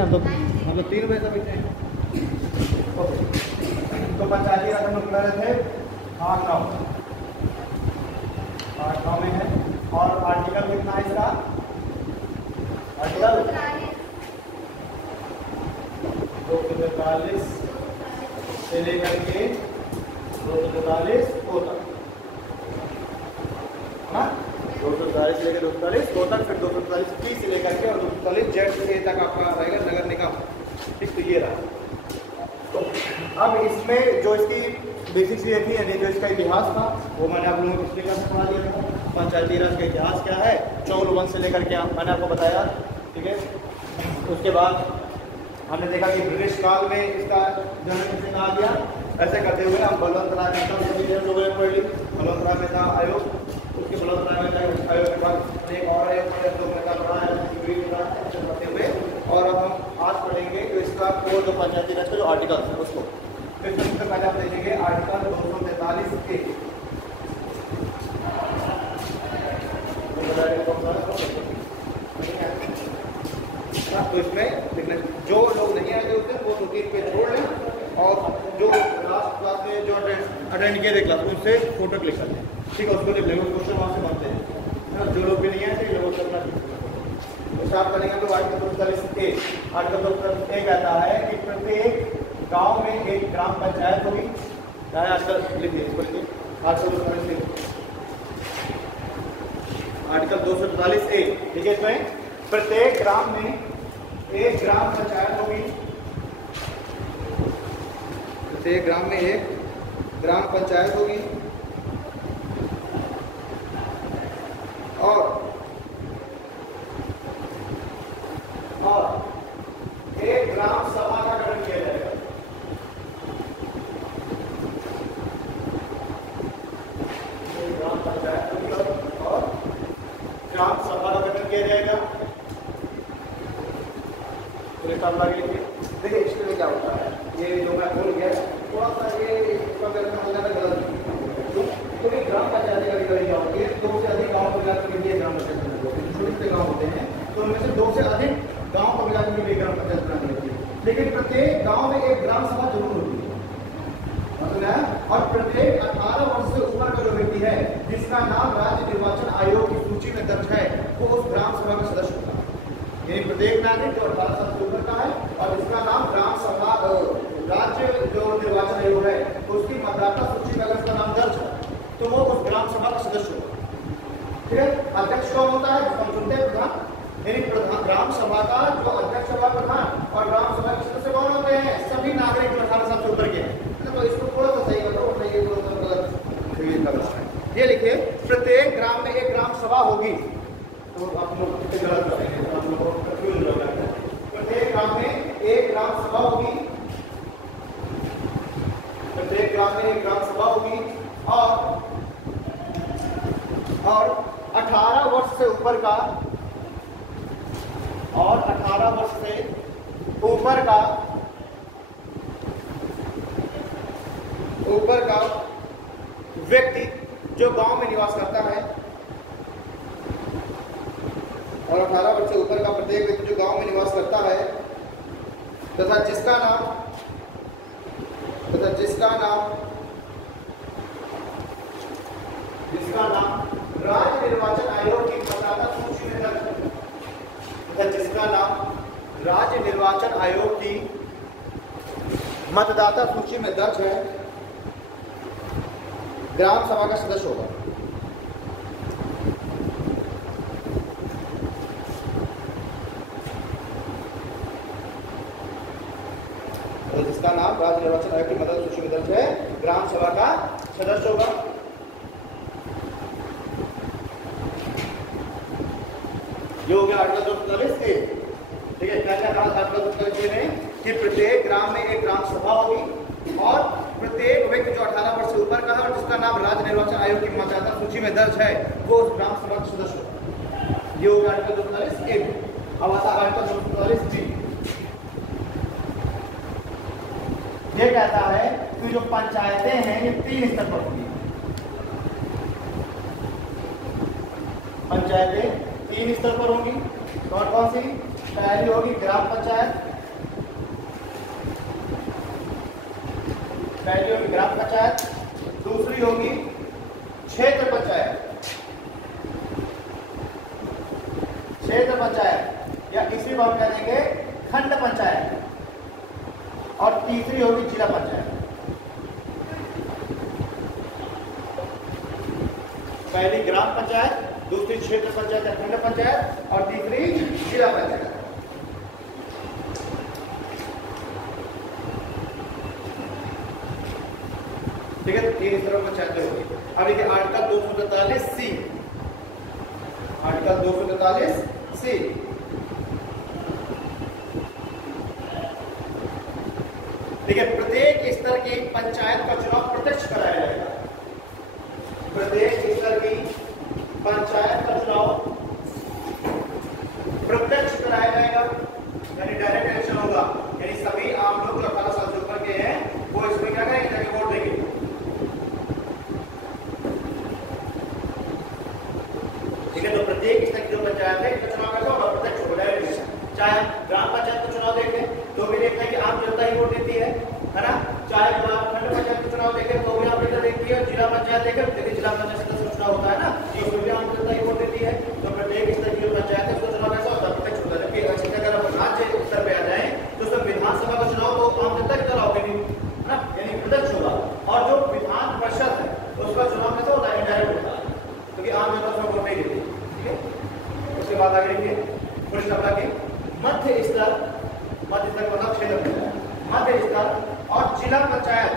हम लोग 3 बजे तक बैठे हैं। तो पंचायती राज हम लोग पढ़ रहे थे 8-9 में है। और आर्टिकल कितना है इसका? आर्टिकल 243 से लेकर के 243 तक, ना 243 से लेकर 243 तक, फिर 243 P से लेकर के और 243 Z से तक आपका रहेगा नगर निगम। ठीक, तो ये रहा। तो अब इसमें जो इसकी बेसिक्स ये थी, यानी जो इसका इतिहास था वो मैंने आप लोगों को पिछले क्लास में पढ़ा दिया था। पंचायती राज का इतिहास क्या है, चौल वंश से लेकर के मैंने आपको बताया। ठीक है, उसके बाद हमने देखा कि ब्रिटिश काल में इसका जन्म कैसे कहा गया। ऐसे करते हुए हम बलवंत राय मेहता लोगों ने पढ़ ली, बलवंत राय मेहता आयोग, उसके बलवंत राय मेहता आयोग के बाद एक और लोग मेहता पढ़ा है करते हुए। और अब हम आज पढ़ेंगे तो इसका कोड जो पंचायती राज का जो आर्टिकल है उसको। फिर सबसे पहले आप देखेंगे आर्टिकल 243 के। तो इसमें जो लोग नहीं आए थे उस दिन वो 2-3 पेज छोड़ लें, और जो लास्ट क्लास में जो अटेंड किए थे क्लास उनसे फोटो क्लिक कर लें। ठीक है, उसको लिख लेंगे, क्वेश्चन वहाँ से बनते हैं। जो लोग भी नहीं आए थे लोगों से अपना स्टार्ट करेंगे। तो आर्टिकल 243 आर्टिकल 243 कहता है कि प्रत्येक गांव में एक ग्राम पंचायत होगी। आजकल लिखिए, इसको लिखिए, आर्टिकल 243 A। ठीक है, इसमें प्रत्येक ग्राम में एक ग्राम पंचायत होगी। प्रत्येक ग्राम में एक ग्राम पंचायत होगी और एक ग्राम सभा का गठन किया जाएगा। एक ग्राम पंचायत होगी और ग्राम सभा का गठन किया जाएगा। देखिए इसमें क्या होता है, ये जो मैं बोल गया थोड़ा सा ये गलत। तो ये ग्राम पंचायत कभी कभी क्या होती है, 2 से अधिक गाँव को मिलाकर के लिए ग्राम पंचायत बनानी होती है। छोटे छोटे गाँव होते हैं तो उनमें से 2 से अधिक गाँव को मिलाकर के लिए ग्राम पंचायत बनानी होती है। लेकिन प्रत्येक गाँव में एक ग्राम सभा जरूर होती है। और प्रत्येक 18 वर्ष से ऊपर का जो व्यक्ति है जिसका नाम राज्य निर्वाचन आयोग की सूची में दर्ज है वो उस ग्राम सभा का सदस्य होता है। यानी प्रत्येक नागरिक जो 18 साल से ऊपर का है और जिसका नाम ग्राम सभा राज्य जो निर्वाचन आयोग है उसकी मतदाता सूची में अगर उसका नाम दर्ज है तो वो उस ग्राम सभा का सदस्य होगा। ठीक है, अध्यक्ष कौन होता है? जिसको हम चुनते हैं प्रधान। यानी प्रधान ग्राम सभा का जो अध्यक्ष सभा प्रधान और ग्राम सभा के सदस्य कौन होते हैं? सभी नागरिक जो 18 साल से ऊपर के हैं। तो इसको थोड़ा सा सही बताओ, ये गलत है। ये लिखिए, प्रत्येक ग्राम में एक ग्राम सभा होगी। तो आप लोग गलत करेंगे, आप लोगों को कंफ्यूज हो जाएगा। प्रत्येक ग्राम में एक ग्राम सभा होगी, प्रत्येक ग्राम में एक ग्राम सभा होगी और 18 वर्ष से ऊपर का और 18 वर्ष से ऊपर का व्यक्ति जो गांव में निवास करता है और 18 वर्ष से ऊपर का प्रत्येक व्यक्ति जो गांव में निवास करता है तथा जिसका नाम राज्य निर्वाचन आयोग की मतदाता सूची में दर्ज है, तथा जिसका नाम राज्य निर्वाचन आयोग की मतदाता सूची में दर्ज है ग्राम सभा का सदस्य होगा। तो जिसका नाम राज्य निर्वाचन आयोग की मतदाता सूची में दर्ज है ग्राम सभा का सदस्य होगा। ये हो गया आर्टिकल 243 A। ठीक है, क्या क्या कहा आर्टिकल 243 में कि प्रत्येक ग्राम में एक ग्राम सभा होगी और प्रत्येक व्यक्ति जो 18 वर्ष से ऊपर का है और जिसका नाम राज्य निर्वाचन आयोग की मतदाता सूची में दर्ज है वो उस ग्राम सभा का सदस्य होगा। ये हो गया आर्टिकल 243 A। अब आता है आर्टिकल 243 B। ये कहता है कि जो पंचायतें हैं ये 3 स्तर पर होंगी। पंचायतें 3 स्तर पर होंगी। कौन कौन सी? पहली होगी ग्राम पंचायत, पहली होगी ग्राम पंचायत, दूसरी होगी क्षेत्र पंचायत, क्षेत्र पंचायत या इसी को हम कह देंगे खंड पंचायत, और तीसरी होगी जिला पंचायत। पहली ग्राम पंचायत, दूसरी क्षेत्र पंचायत या खंड पंचायत, और तीसरी जिला पंचायत। ठीक है, तो तीन इस तरह पंचायतें होगी। अब देखिए आर्टिकल 243 सी, आर्टिकल 243 सी, देखिए प्रत्येक स्तर की पंचायत का चुनाव प्रत्यक्ष कराया जाएगा। प्रत्येक स्तर की पंचायत का चुनाव प्रत्यक्ष कराया जाएगा, यानी डायरेक्ट इलेक्शन होगा, यानी सभी आम लोग जो 18 साल से ऊपर के हैं वो इसमें क्या करेंगे, जाके वोट देंगे। ठीक है, तो प्रत्येक स्तर की जो पंचायत है इसका चुनाव कैसा होगा, प्रत्यक्ष होगा, डायरेक्ट इलेक्शन। चाहे ग्राम पंचायत का चुनाव देखें तो भी देखते हैं कि आम जनता ही वोट देती है ना। चाहे खंड पंचायत का चुनाव देखें तो भी आम जनता देती है, जिला पंचायत देखें देखिए जिला पंचायत सदस्य का चुनाव होता है ना, ये उसमें भी आम जनता ही वोट देती है। तो प्रत्येक स्तर की जो पंचायत है उसका चुनाव कैसा होता है, प्रत्यक्ष होता है। जबकि अगर हम राज्य स्तर पे आ जाए तो उसमें विधानसभा का चुनाव तो आम जनता के द्वारा होगा ना, यानी प्रत्यक्ष होगा। और जो विधान परिषद है उसका चुनाव कैसा होता है, इनडायरेक्ट होता है, क्योंकि आम जनता उसमें वोट नहीं देती। ठीक है, उसके बाद आगे देखिए पुरुष टबला के मध्य स्तर, मध्य स्तर मतलब क्षेत्र पंचायत, मध्य स्तर और जिला पंचायत,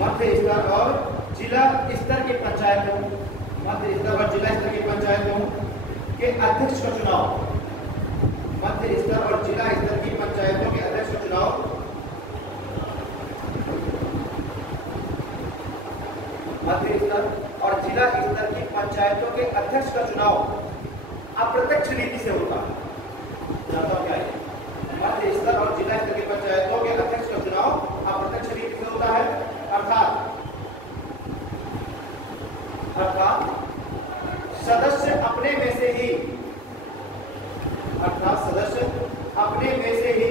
मध्य स्तर और जिला स्तर की पंचायतों, मध्य स्तर और जिला स्तर की पंचायतों के अध्यक्ष का चुनाव, मध्य स्तर और जिला स्तर की पंचायतों के अध्यक्ष का चुनाव मध्य स्तर और जिला स्तर की पंचायतों के अध्यक्ष का चुनाव अप्रत्यक्ष रीति से होता है। क्या है, मध्य स्तर और जिला स्तर की पंचायतों के अध्यक्ष का चुनाव अप्रत्यक्ष रीति से होता है, अर्थात सदस्य अपने में से ही, अर्थात सदस्य अपने में से ही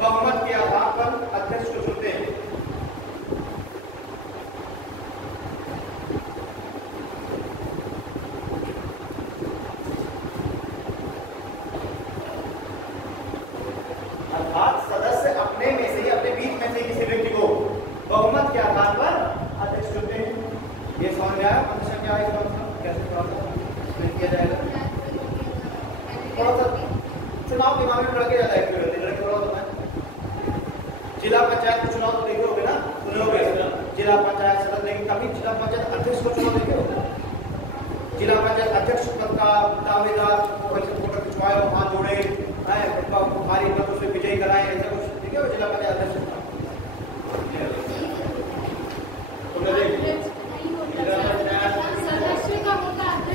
बहुमत के आधार पर अध्यक्ष को चुनते हैं। अर्थात सदस्य अपने में से ही, अपने बीच में से किसी व्यक्ति को बहुमत के आधार पर अध्यक्ष चुनते हैं। ये समझ में आया पंक्शन क्या है, कैसे किया जाएगा। थोड़ा सा चुनाव दिमाग में लड़के ज्यादा एक्टिव रहते हैं, थोड़ा होता है। जिला पंचायत का चुनाव तो देखे होगे ना, सुने होगे जिला पंचायत सदस्य, लेकिन कभी जिला पंचायत अध्यक्ष को चुनाव देखे होगा। जिला पंचायत अध्यक्ष पद का दावेदार फोटो खिंचवाए, हाथ जोड़े, भारी मतों से विजयी कराए, ऐसा कुछ ठीक है। जिला पंचायत अध्यक्ष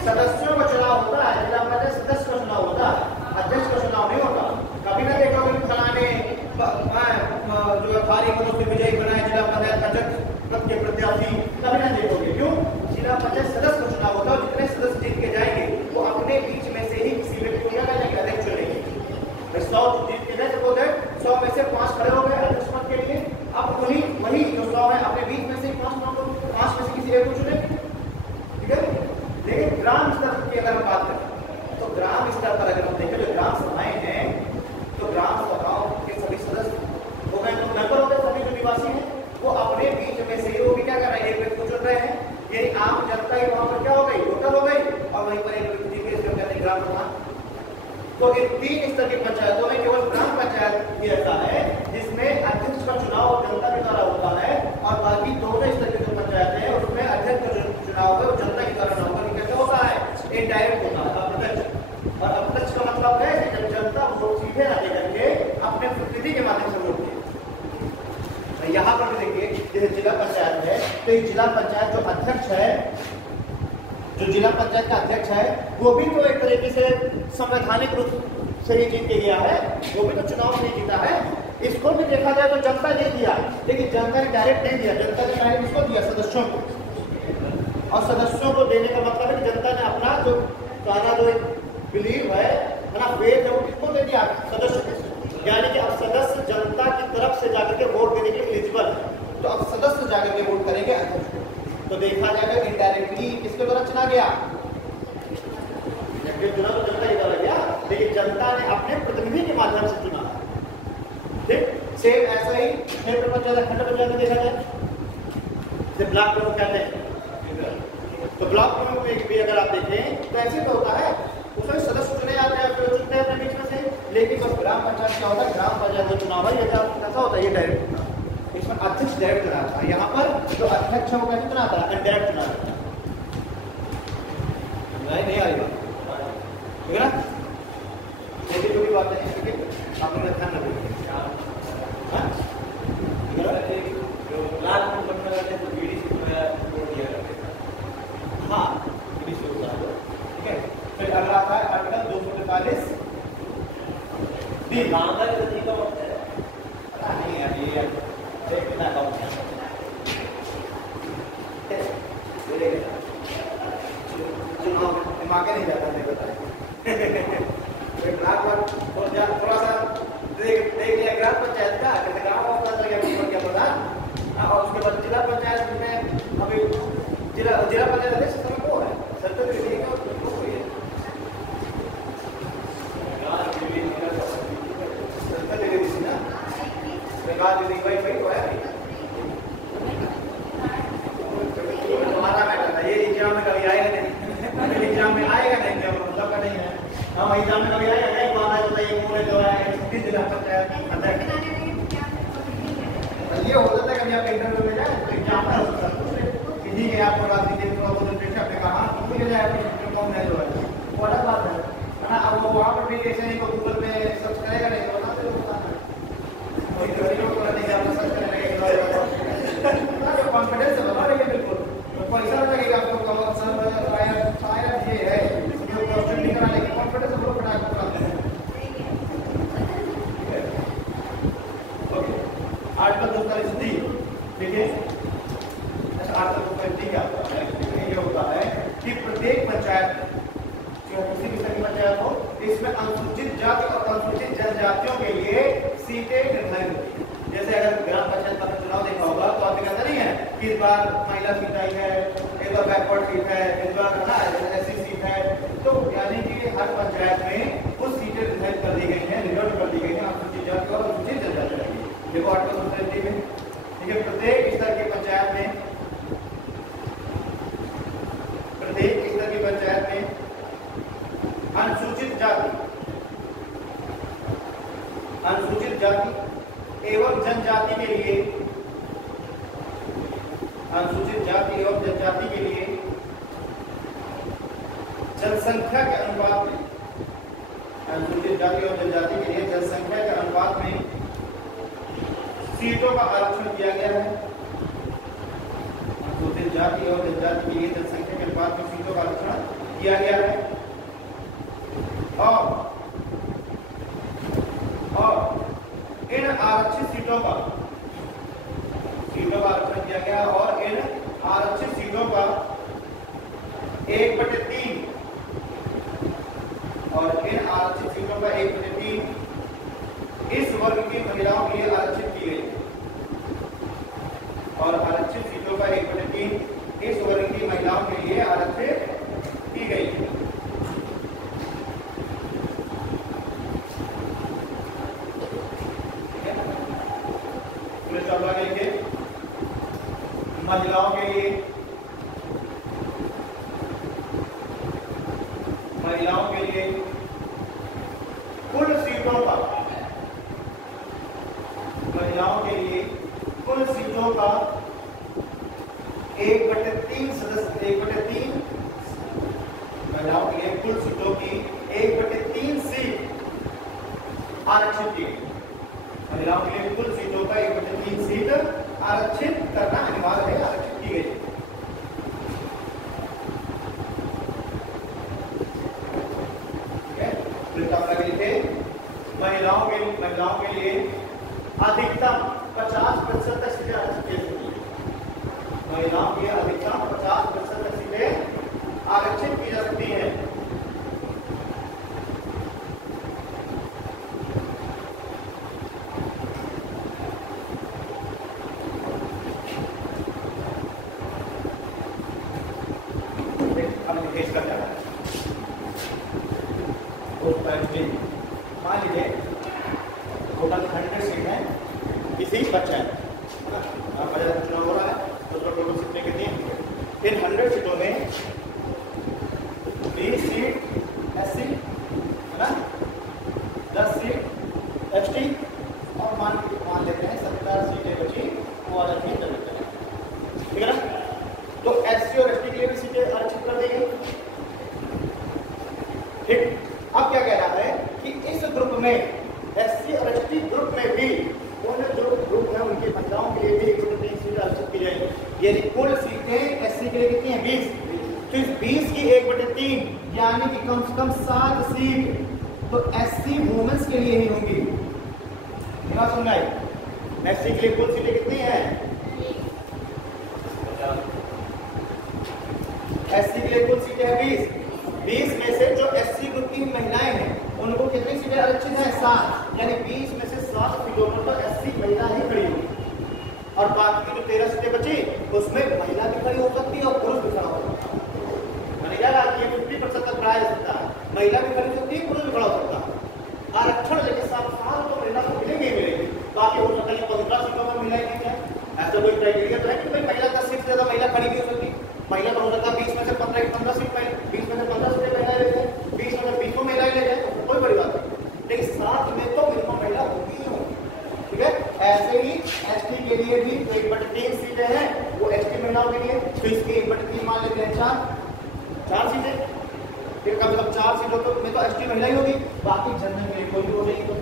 सदस्यों का चुनाव होता है, जिला पंचायत सदस्य का चुनाव होता है, अध्यक्ष का चुनाव नहीं होता। कभी ना देखा होगा कि फलाने जो भारी मतों से विजयी बनाए जिला पंचायत अध्यक्ष पद के प्रत्याशी, कभी ना देखोगे। क्यों, जिला पंचायत सदस्य का चुनाव होता है, जितने सदस्य जीत के जाएंगे वो अपने बीच में से ही किसी व्यक्ति को क्या करेंगे, अध्यक्ष चुनेंगे। 100 जीत के गए तो 100 में से 5 खड़े हो गए अध्यक्ष पद के लिए, अब वही जो 100 है अपने बीच में से 5 में से किसी एक को चुनेंगे। ठीक है, लेकिन ग्राम स्तर की अगर हम बात करें तो ग्राम स्तर पर अगर हम देखें जो ग्राम सभाएं हैं, तो ग्राम सभाओं के सभी सदस्य वो मेंबर होते हैं, सभी जो निवासी हैं वो अपने बीच में से वो भी क्या कर रहे हैं, एक व्यक्ति को चुन रहे हैं। यानी आम जनता ही वहां पर क्या हो गई, वोटर हो गई, और वहीं पर एक व्यक्ति के इसको कहते हैं ग्राम प्रधान। तो इन 3 स्तर की पंचायतों में केवल ग्राम पंचायत ही ऐसा है जिसमें अध्यक्ष का चुनाव जनता के द्वारा होता है, और बाकी दोनों स्तर की जो पंचायतें हैं उसमें अध्यक्ष का चुनाव है वो जनता के द्वारा न होकर कैसे होता है, इनडायरेक्ट होता है, अप्रत्यक्ष। और अप्रत्यक्ष का मतलब है कि जब जनता वोट सीधे न देकर के अपने प्रतिनिधि के माध्यम से वोट दे। यहाँ पर देखिए जैसे जिला पंचायत है, तो ये जिला पंचायत जो अध्यक्ष है, जो जिला पंचायत का अध्यक्ष है वो भी तो एक तरीके से संवैधानिक रूप से ही जीत के गया है, वो भी तो चुनाव से जीता है। इसको भी देखा जाए तो जनता ने दिया, लेकिन जनता ने डायरेक्ट नहीं दिया, जनता ने डायरेक्ट इसको दिया, सदस्यों को। और सदस्यों को देने का मतलब है कि जनता ने अपना जो गाना जो बिलीव है ना, फेथ है, वो किसको दे दिया? सदस्य। यानी कि अब सदस्य जनता की तरफ से जाकर के वोट देने के लिए एलिजिबल है, तो अब सदस्य जाकर के वोट करेंगे अध्यक्ष को। तो देखा जाएगा इनडायरेक्टली किसके द्वारा चुना गया? जबकि चुना तो जनता ही द्वारा गया, लेकिन जनता ने अपने प्रतिनिधि के माध्यम से चुना। ठीक, सेम ऐसा ही क्षेत्र पंचायत, खंड पंचायत में देखा जाए, जब ब्लॉक प्रमुख कहते हैं, तो ब्लॉक प्रमुख में भी अगर आप देखें तो ऐसे तो होता है, उसमें सदस्य चुने जाते हैं, फिर चुनते हैं अपने बीच में से। लेकिन बस ग्राम पंचायत क्या होता है, ग्राम पंचायत में चुनाव है, कैसा होता है, ये डायरेक्ट चुनाव, इसमें अध्यक्ष डायरेक्ट चुनाता है। यहाँ पर जो अध्यक्ष है वो कैसे चुनाता है? इनडायरेक्ट चुनाता है। नहीं आ रही बात, ठीक है ना? ऐसी जो भी बातें हैं, ठीक है, आप लोग ध्यान रखिए। हाँ, ठीक है। फिर अगला आता है आर्टिकल 245 नहीं है ये देखना चुनाव दिमाग नहीं जाता, नहीं बताए थोड़ा सा देख लिया ग्राम पंचायत का, जैसे गाँव क्या प्रधान, और उसके बाद जिला पंचायत में अभी जिला पंचायत अध्यक्ष समय को है सरकार हमारा मैटर था, ये एग्जाम में कभी आएगा नहीं, एग्जाम में आएगा नहीं, क्या मतलब का नहीं है। हम एग्जाम में कभी आएगा नहीं, माना होता है ये पूरे जो है जिला पंचायत ये हो जाता है। कभी आप इंटरव्यू में जाए तो एग्जाम में हो सकता है किसी के आपको राजनीति आपने कहा भूल जाए कौन है जो है, वो अलग बात है ना। अब वो वहाँ पर भी ऐसे नहीं, गूगल पे सर्च करेगा नहीं तो बताते कॉन्फिडेंस बना रही है बिल्कुल, तो ऐसा लगेगा आपको शायद ये है क्वेश्चन नहीं करा, लेकिन कॉन्फिडेंस हम लोग बना कराते हैं। आर्टिकल 243 ठीक है, आर्टिकल 243 क्या होता है? ये होता है कि प्रत्येक पंचायत किसी भी तरह की पंचायत हो, इसमें अनुसूचित जाति और अनुसूचित जनजातियों के लिए सीटें निर्धारित होती है। जैसे अगर ग्राम पंचायत का चुनाव देखा होगा तो आपको कहता नहीं है कि इस बार महिला सीट आई है, इस बार बैकवर्ड सीट है, इस बार ना ऐसी सीट है, तो यानी कि हर पंचायत में कुछ सीटें निर्धारित कर दी गई हैं, रिजर्व कर दी गई हैं अनुसूचित जाति और अनुसूचित जनजाति के लिए। देखो आर्टिकल 243 में, ठीक है, प्रत्येक स्तर की पंचायत में, प्रत्येक स्तर की पंचायत में अनुसूचित जाति एवं जनजाति के लिए, अनुसूचित जाति एवं जनजाति के लिए जनसंख्या के अनुपात में, अनुसूचित जाति और जनजाति के लिए जनसंख्या के अनुपात में सीटों का आरक्षण किया गया है। अनुसूचित जाति और जनजाति के लिए जनसंख्या के अनुपात में सीटों का आरक्षण किया गया है और इन आरक्षित सीटों का आरक्षण किया गया और इन आरक्षित सीटों का 1/3 और इन आरक्षित सीटों का 1/3 इस वर्ग की महिलाओं के लिए आरक्षित की गई और आरक्षित सीटों का 1/3 इस वर्ग की महिलाओं के लिए आरक्षित की गई। महिलाओं के लिए कुल सीटों का, महिलाओं के लिए कुल सीटों का 1/3 सदस्य, 1/3 महिलाओं के लिए कुल सीटों की 1/3 सीट आरक्षित की गई। महिलाओं के लिए कुल सीटों का 1/3 सीट आरक्षित करना अनिवार्य है, आरक्षित की गई। महिलाओं के लिए अधिकतम 50% तक सीटें आरक्षित की जाती है। महिलाओं के लिए अधिकतम 50% तक सीटें आरक्षित की जा सकती हैं। है। मान लीजिए टोटल 100 सीट है किसी पंचायत पंचायत चुनाव हो रहा है, तो उसका टोटल सीटें कितनी है? इन 100 सीटों में 20 सीट एससी है ना, 10 सीट एसटी और मान लेते हैं 70 सीटें बची वो अलग ही कर देते हैं, ठीक है ना। तो एससी और एसटी के लिए भी सीटें आरक्षित कर दी गई, ठीक। अब क्या कह रहा है कि इस ग्रुप में एससी और एसटी ग्रुप में भी उन जो ग्रुप है उनकी महिलाओं के लिए भी 103 सीटें आरक्षित की जाएगी। यानी कुल सीटें एससी के लिए कितनी है? 20। तो इस 20 की 1/3 यानी कि कम से कम 7 सीट तो एससी वुमेन्स के लिए ही होंगी। क्या सुनना है? एससी के लिए कुल सीटें कितनी है? एससी के लिए कुल सीटें हैं 20। 20 में से जो एससी ग्रुप की महिलाएं हैं उनको कितनी सीटें आरक्षित हैं? 7। यानी 20 में से 7 सीटों पर तो एससी महिला ही खड़ी होगी और बाकी की जो 13 सीटें बची उसमें महिला भी खड़ी हो सकती है और पुरुष भी खड़ा हो सकता है। मैंने क्या कहा कि 50% तक बढ़ाया जा सकता है, महिला भी खड़ी हो सकती है, पुरुष भी खड़ा हो सकता है। आरक्षण लेकिन 7 साल तो महिला को मिलेगी मिलेगी, बाकी हो सकता है 15 सीटों में महिलाएं नहीं है। ऐसा कोई क्राइटेरिया तो है कि भाई महिला 10 सीट से ज्यादा महिला खड़ी नहीं हो सकती। महिला तो हो सकता है 20 में से 15 सीट में 20 में से 15 सीटें महिलाएं ले जाए, 20 में से 20 महिलाएं ले जाए, कोई बड़ी बात नहीं, लेकिन 7 में तो मिनिमम महिला होगी ही होगी, ठीक है। ऐसे ही एसटी के लिए भी 1/3 सीटें हैं वो एसटी महिलाओं के लिए, तो इसकी 1/3 मान लेते हैं 4 सीटें, फिर कम से कम 4 सीटों तो में तो एसटी महिला ही होगी, बाकी जनरल के लिए कोई भी हो जाएगी तो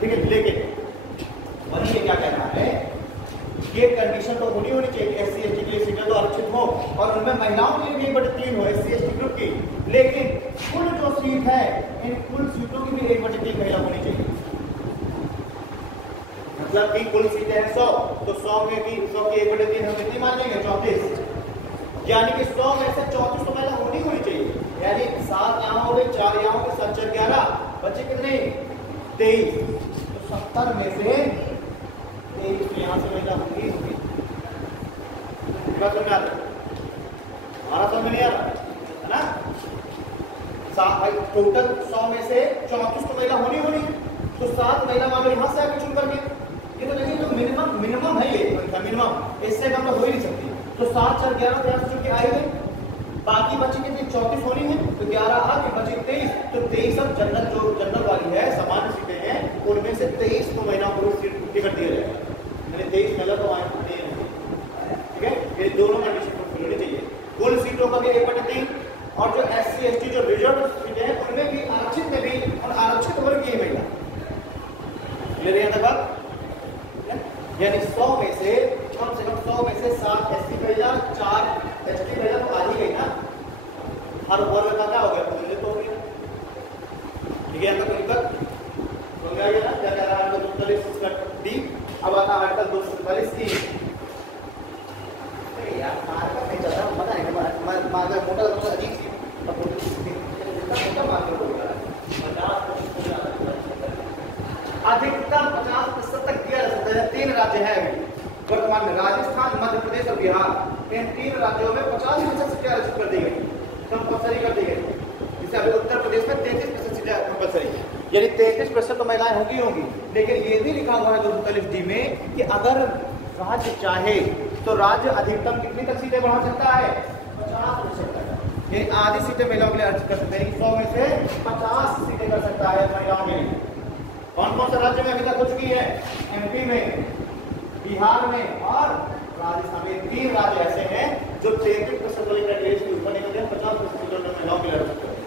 ठीक है। लेकिन वही ये क्या कह रहा है, ये कंडीशन तो होनी चाहिए एससी एसटी के लिए सीटें तो आरक्षित हो और उनमें महिलाओं के लिए भी 1/3 हो एससी एसटी ग्रुप की, लेकिन कुल जो सीट है इन कुल सीटों की भी 1/3 महिला होनी चाहिए। मतलब कि कुल सीटें हैं 100, तो 100 में की 100 की 1/3 हम कितनी मान लेंगे? 34। यानी कि 100 में से 34 तो महिला होनी चाहिए, यानी 7 यहाँ हो गए, 4 यहाँ हो गए, 7 4 11, बच्चे कितने? 23। तो 70 में से 23 यहाँ से महिला होगी। हमारा समझ नहीं आ रहा है ना? टोटल 100 में से 34 तो महिला होनी है, तो 7 महिला मान लो यहाँ से आगे चुन करके, ये तो देखिए तो मिनिमम है ये मिनिमम, इससे कम तो हो ही नहीं सकती। तो 7 4 11 यहाँ से चुन के आएंगे, बाकी बची कितनी? 34 होनी है, तो 11 आगे बची 23, तो 23 अब जनरल वाली है सामान्य सीटें हैं उनमें से 23 को महिलाओं को सीट टिकट दिया जाएगा, मैंने 23 महिला को आए नहीं, ठीक है। ये दोनों कंडीशन को होनी चाहिए। कुल सीटों का भी 1/3 और जो एससी एसटी जो रिजर्व सीटें हैं उनमें भी आरक्षित में भी और आरक्षित वर्ग की महिला ले रही है बात, यानी 100 में से कम 100 में से 7 एससी महिला 4 एसटी महिला तो आ ही गई ना, हर वर्ग का क्या हो गया? प्रतिनिधित्व हो गया, ठीक है। कोई दिक्कत हो गया ना? क्या कह रहा है? 243 डी। अब आता है आर्टिकल 244 ई। यार मार्कर नहीं चल रहा, पता है मार्कर मोटा अजीब सी अधिकतम 50% तक किया जा सकता है। 3 राज्य हैं अभी वर्तमान में, राजस्थान, मध्य प्रदेश और बिहार। इन 3 राज्यों में 50% सीटें आरक्षित कर दी गई, कंपल्सरी कर दी गई। जैसे अभी उत्तर प्रदेश में 33% सीटें कंपल्सरी, यानी 33% तो महिलाएं होंगी, लेकिन ये भी लिखा हुआ है 243D में कि अगर राज्य चाहे तो राज्य अधिकतम कितनी तक सीटें बढ़ा सकता है? 50% तक, यानी आधी सीटें महिलाओं के लिए आरक्षित कर सकते हैं। 100 में से 50 सीटें कर सकता है महिलाओं के लिए। कौन कौन से राज्य में अभी तक हो चुकी है? एमपी में, बिहार में और राजस्थान में। 3 राज्य ऐसे हैं जो 33% वाली कैटेगरी से ऊपर निकलते हैं, 50% सीटों में महिलाओं के लिए आरक्षित करते हैं,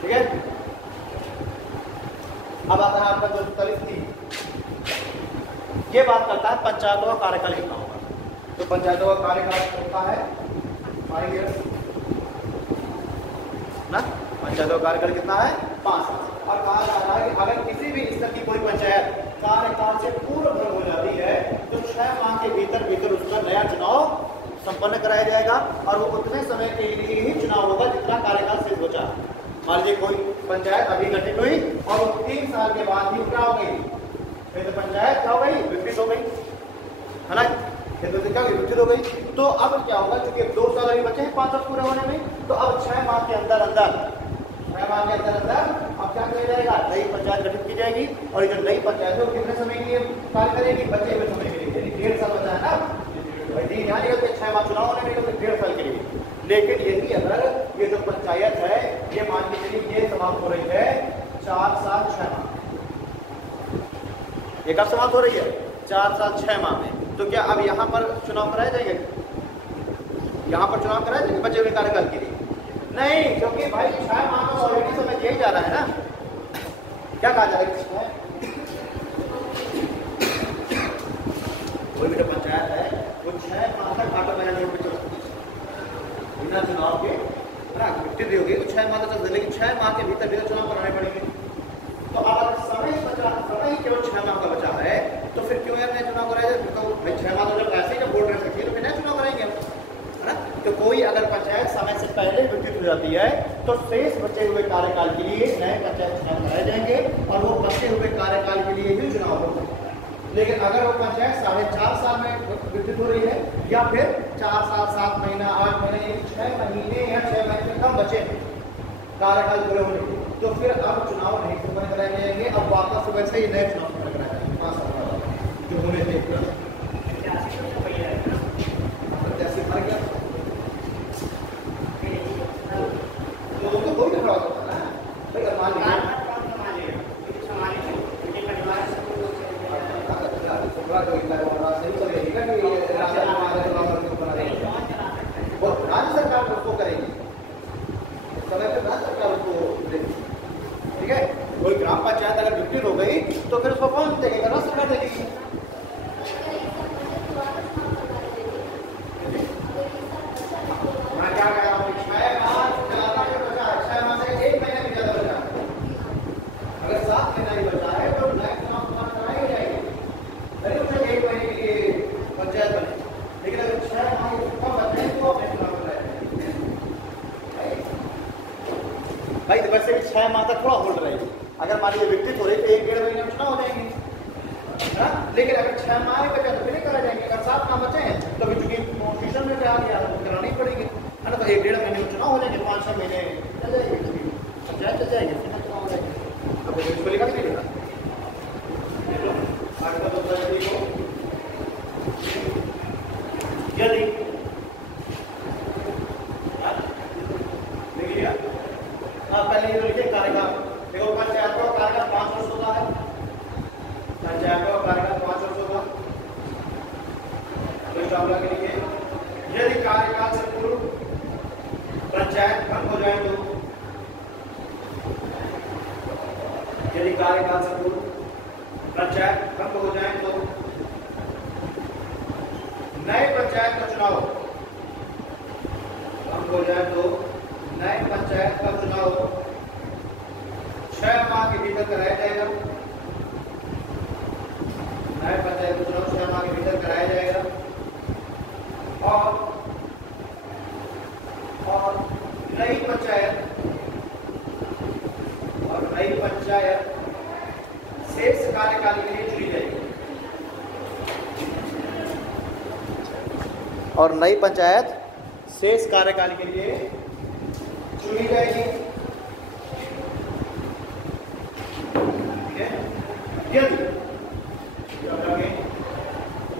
ठीक है। अब आता है आपका 243D, ये बात करता है पंचायतों का कार्यकाल कितना होगा। तो पंचायतों का कार्यकाल होता है 5 ईयर्स ना, पंचायतों का कार्यकाल कितना है? 5 साल। और कहा जा रहा है कि अगर किसी भी स्तर की कोई पंचायत कार्यकाल से पूर्व भंग हो जाती है तो 6 माह के भीतर उसका नया चुनाव संपन्न कराया जाएगा और वो उतने समय के लिए ही चुनाव होगा जितना कार्यकाल शेष बचा। मान लीजिए कोई पंचायत अभी गठित हुई और वो 3 साल के बाद ही क्या हो गई, फिर तो पंचायत क्या हो गई? विकसित हो गई, है ना? फिर तो क्या विकसित हो गई। तो अब क्या होगा, क्योंकि 2 साल अभी बचे हैं 5 साल पूरे होने में, तो अब 6 माह के अंदर 6 माह के अंदर अंदर अब क्या किया जाएगा, नई पंचायत गठित की जाएगी और ये जो नई पंचायत है वो कितने समय के लिए कार्य करेगी, बचे हुए समय के लिए, यानी 1.5 साल बचा है ना भाई। 3 यहाँ निकलते 6 माह चुनाव होने निकलते 1.5 साल के लिए। लेकिन यही अगर ये जो पंचायत है ये मान के चलिए ये समाप्त हो रही है 4 साल 6 माह, ये कब समाप्त हो रही है, 4 साल 6 माह में, तो क्या अब यहाँ पर चुनाव कराए जाएंगे, यहाँ पर चुनाव कराए जाएंगे बचे हुए कार्यकाल के लिए? नहीं, क्योंकि भाई 6 माह का ऑलरेडी समय दिया ही जा रहा है ना। क्या कहा जा रहा है, कोई भी जो पंचायत है वो 6 माह तक ऑटो मैनेजमेंट में चलती है बिना चुनाव के, है ना, विकसित होगी तो 6 माह तक चलती है, लेकिन 6 माह के भीतर भीतर चुनाव कराने पड़ेंगे। तो अगर समय बचा, समय केवल 6 माह का बचा है तो फिर क्यों यार नया चुनाव कराया जाए, तो भाई 6 माह तो जब ऐसे ही जब वोट रह सकती है तो फिर नया चुनाव कराएंगे हम, है ना। तो कोई अगर पंचायत समय से पहले विकसित हो जाती है तो शेष बचे हुए कार्यकाल के लिए नए पंचायत चुनाव कराए जाएंगे और वो बचे हुए कार्यकाल के लिए ही चुनाव होगा। लेकिन अगर वो पंचायत 4.5 साल में विकसित हो रही है या फिर 4 साल 7 महीना 8 महीने 6 महीने या 6 महीने से कम बचे कार्यकाल पूरे होने के, तो फिर अब चुनाव नहीं संपन्न कराए जाएंगे, अब वापस सुबह से ही नए चुनाव संपन्न कराए जाएंगे 5 साल बाद जो होने थे। प्रत्याशी मर गया तो उनको कोई नहीं खड़ा हो सकता ना भाई, मान लीजिए राज्य सरकार उसको करेगी, समय पर राज्य सरकार उसको देगी, ठीक है। कोई ग्राम पंचायत अगर विकसित हो गई तो फिर उसको कौन देगी, राज्य सरकार देगी। मैं क्या कह रहा हूँ, 6 माह चलाता है बचा, 6 माह से 1 महीना भी ज्यादा बचा, अगर 7 महीना ही बचा है तो नए चुनाव कराए जाएंगे, अरे उसे 1 महीने के लिए पंचायत बने, लेकिन अगर 6 माह कम बचे तो अपने चुनाव कराए भाई। तो वैसे भी 6 माह तक थोड़ा होल्ड रहेगी, अगर मान लीजिए विकसित हो रही तो 1-1.5 महीने में चुनाव हो जाएंगे, है, लेकिन अगर 6 माह ही बचे तो फिर नहीं करा जाएंगे, अगर 7 माह बचे हैं तो भी चूंकि कॉन्स्टिट्यूशन में क्या गया तो करानी पड़ेगी, है ना। तो 1-1.5 महीने में चुनाव हो जाएंगे, 5-6 महीने चल जाएंगे, पंचायत चल जाएंगे, फिर चुनाव हो जाएंगे। अब इसको लिखा नहीं लिखा आर्टिकल 2 को यदि लिख लिया, पहले ये लिखे कार्यकाल, देखो पंचायत का कार्यकाल 5 वर्ष होता है, पंचायत का कार्यकाल 5 वर्ष होगा, तो फॉर्मूला के लिए यदि कार्यकाल से पूर्व पंचायत भंग हो जाए तो, यदि कार्यकाल से पूर्व पंचायत भंग हो जाए तो नए पंचायत का चुनाव भंग हो जाए तो नए पंचायत का चुनाव 6 माह के भीतर कराया जाएगा, नए पंचायत का चुनाव 6 माह के भीतर कराया जाएगा और नई पंचायत शेष कार्यकाल के लिए चुनी जाएगी और नई पंचायत शेष कार्यकाल के लिए चुनी जाएगी, ठीक है।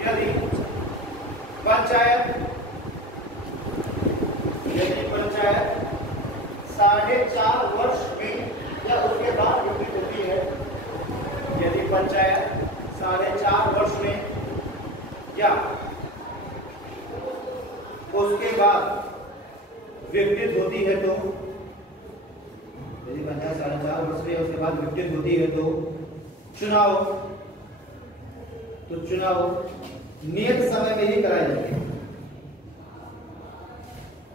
यदि पंचायत 4.5 वर्ष में या उसके बाद विकसित होती है, यदि पंचायत 4.5 वर्ष में या उसके बाद विकसित होती है तो, यदि पंचायत 4.5 वर्ष में उसके बाद विकसित होती है तो चुनाव नियत समय में ही कराए जाएंगे,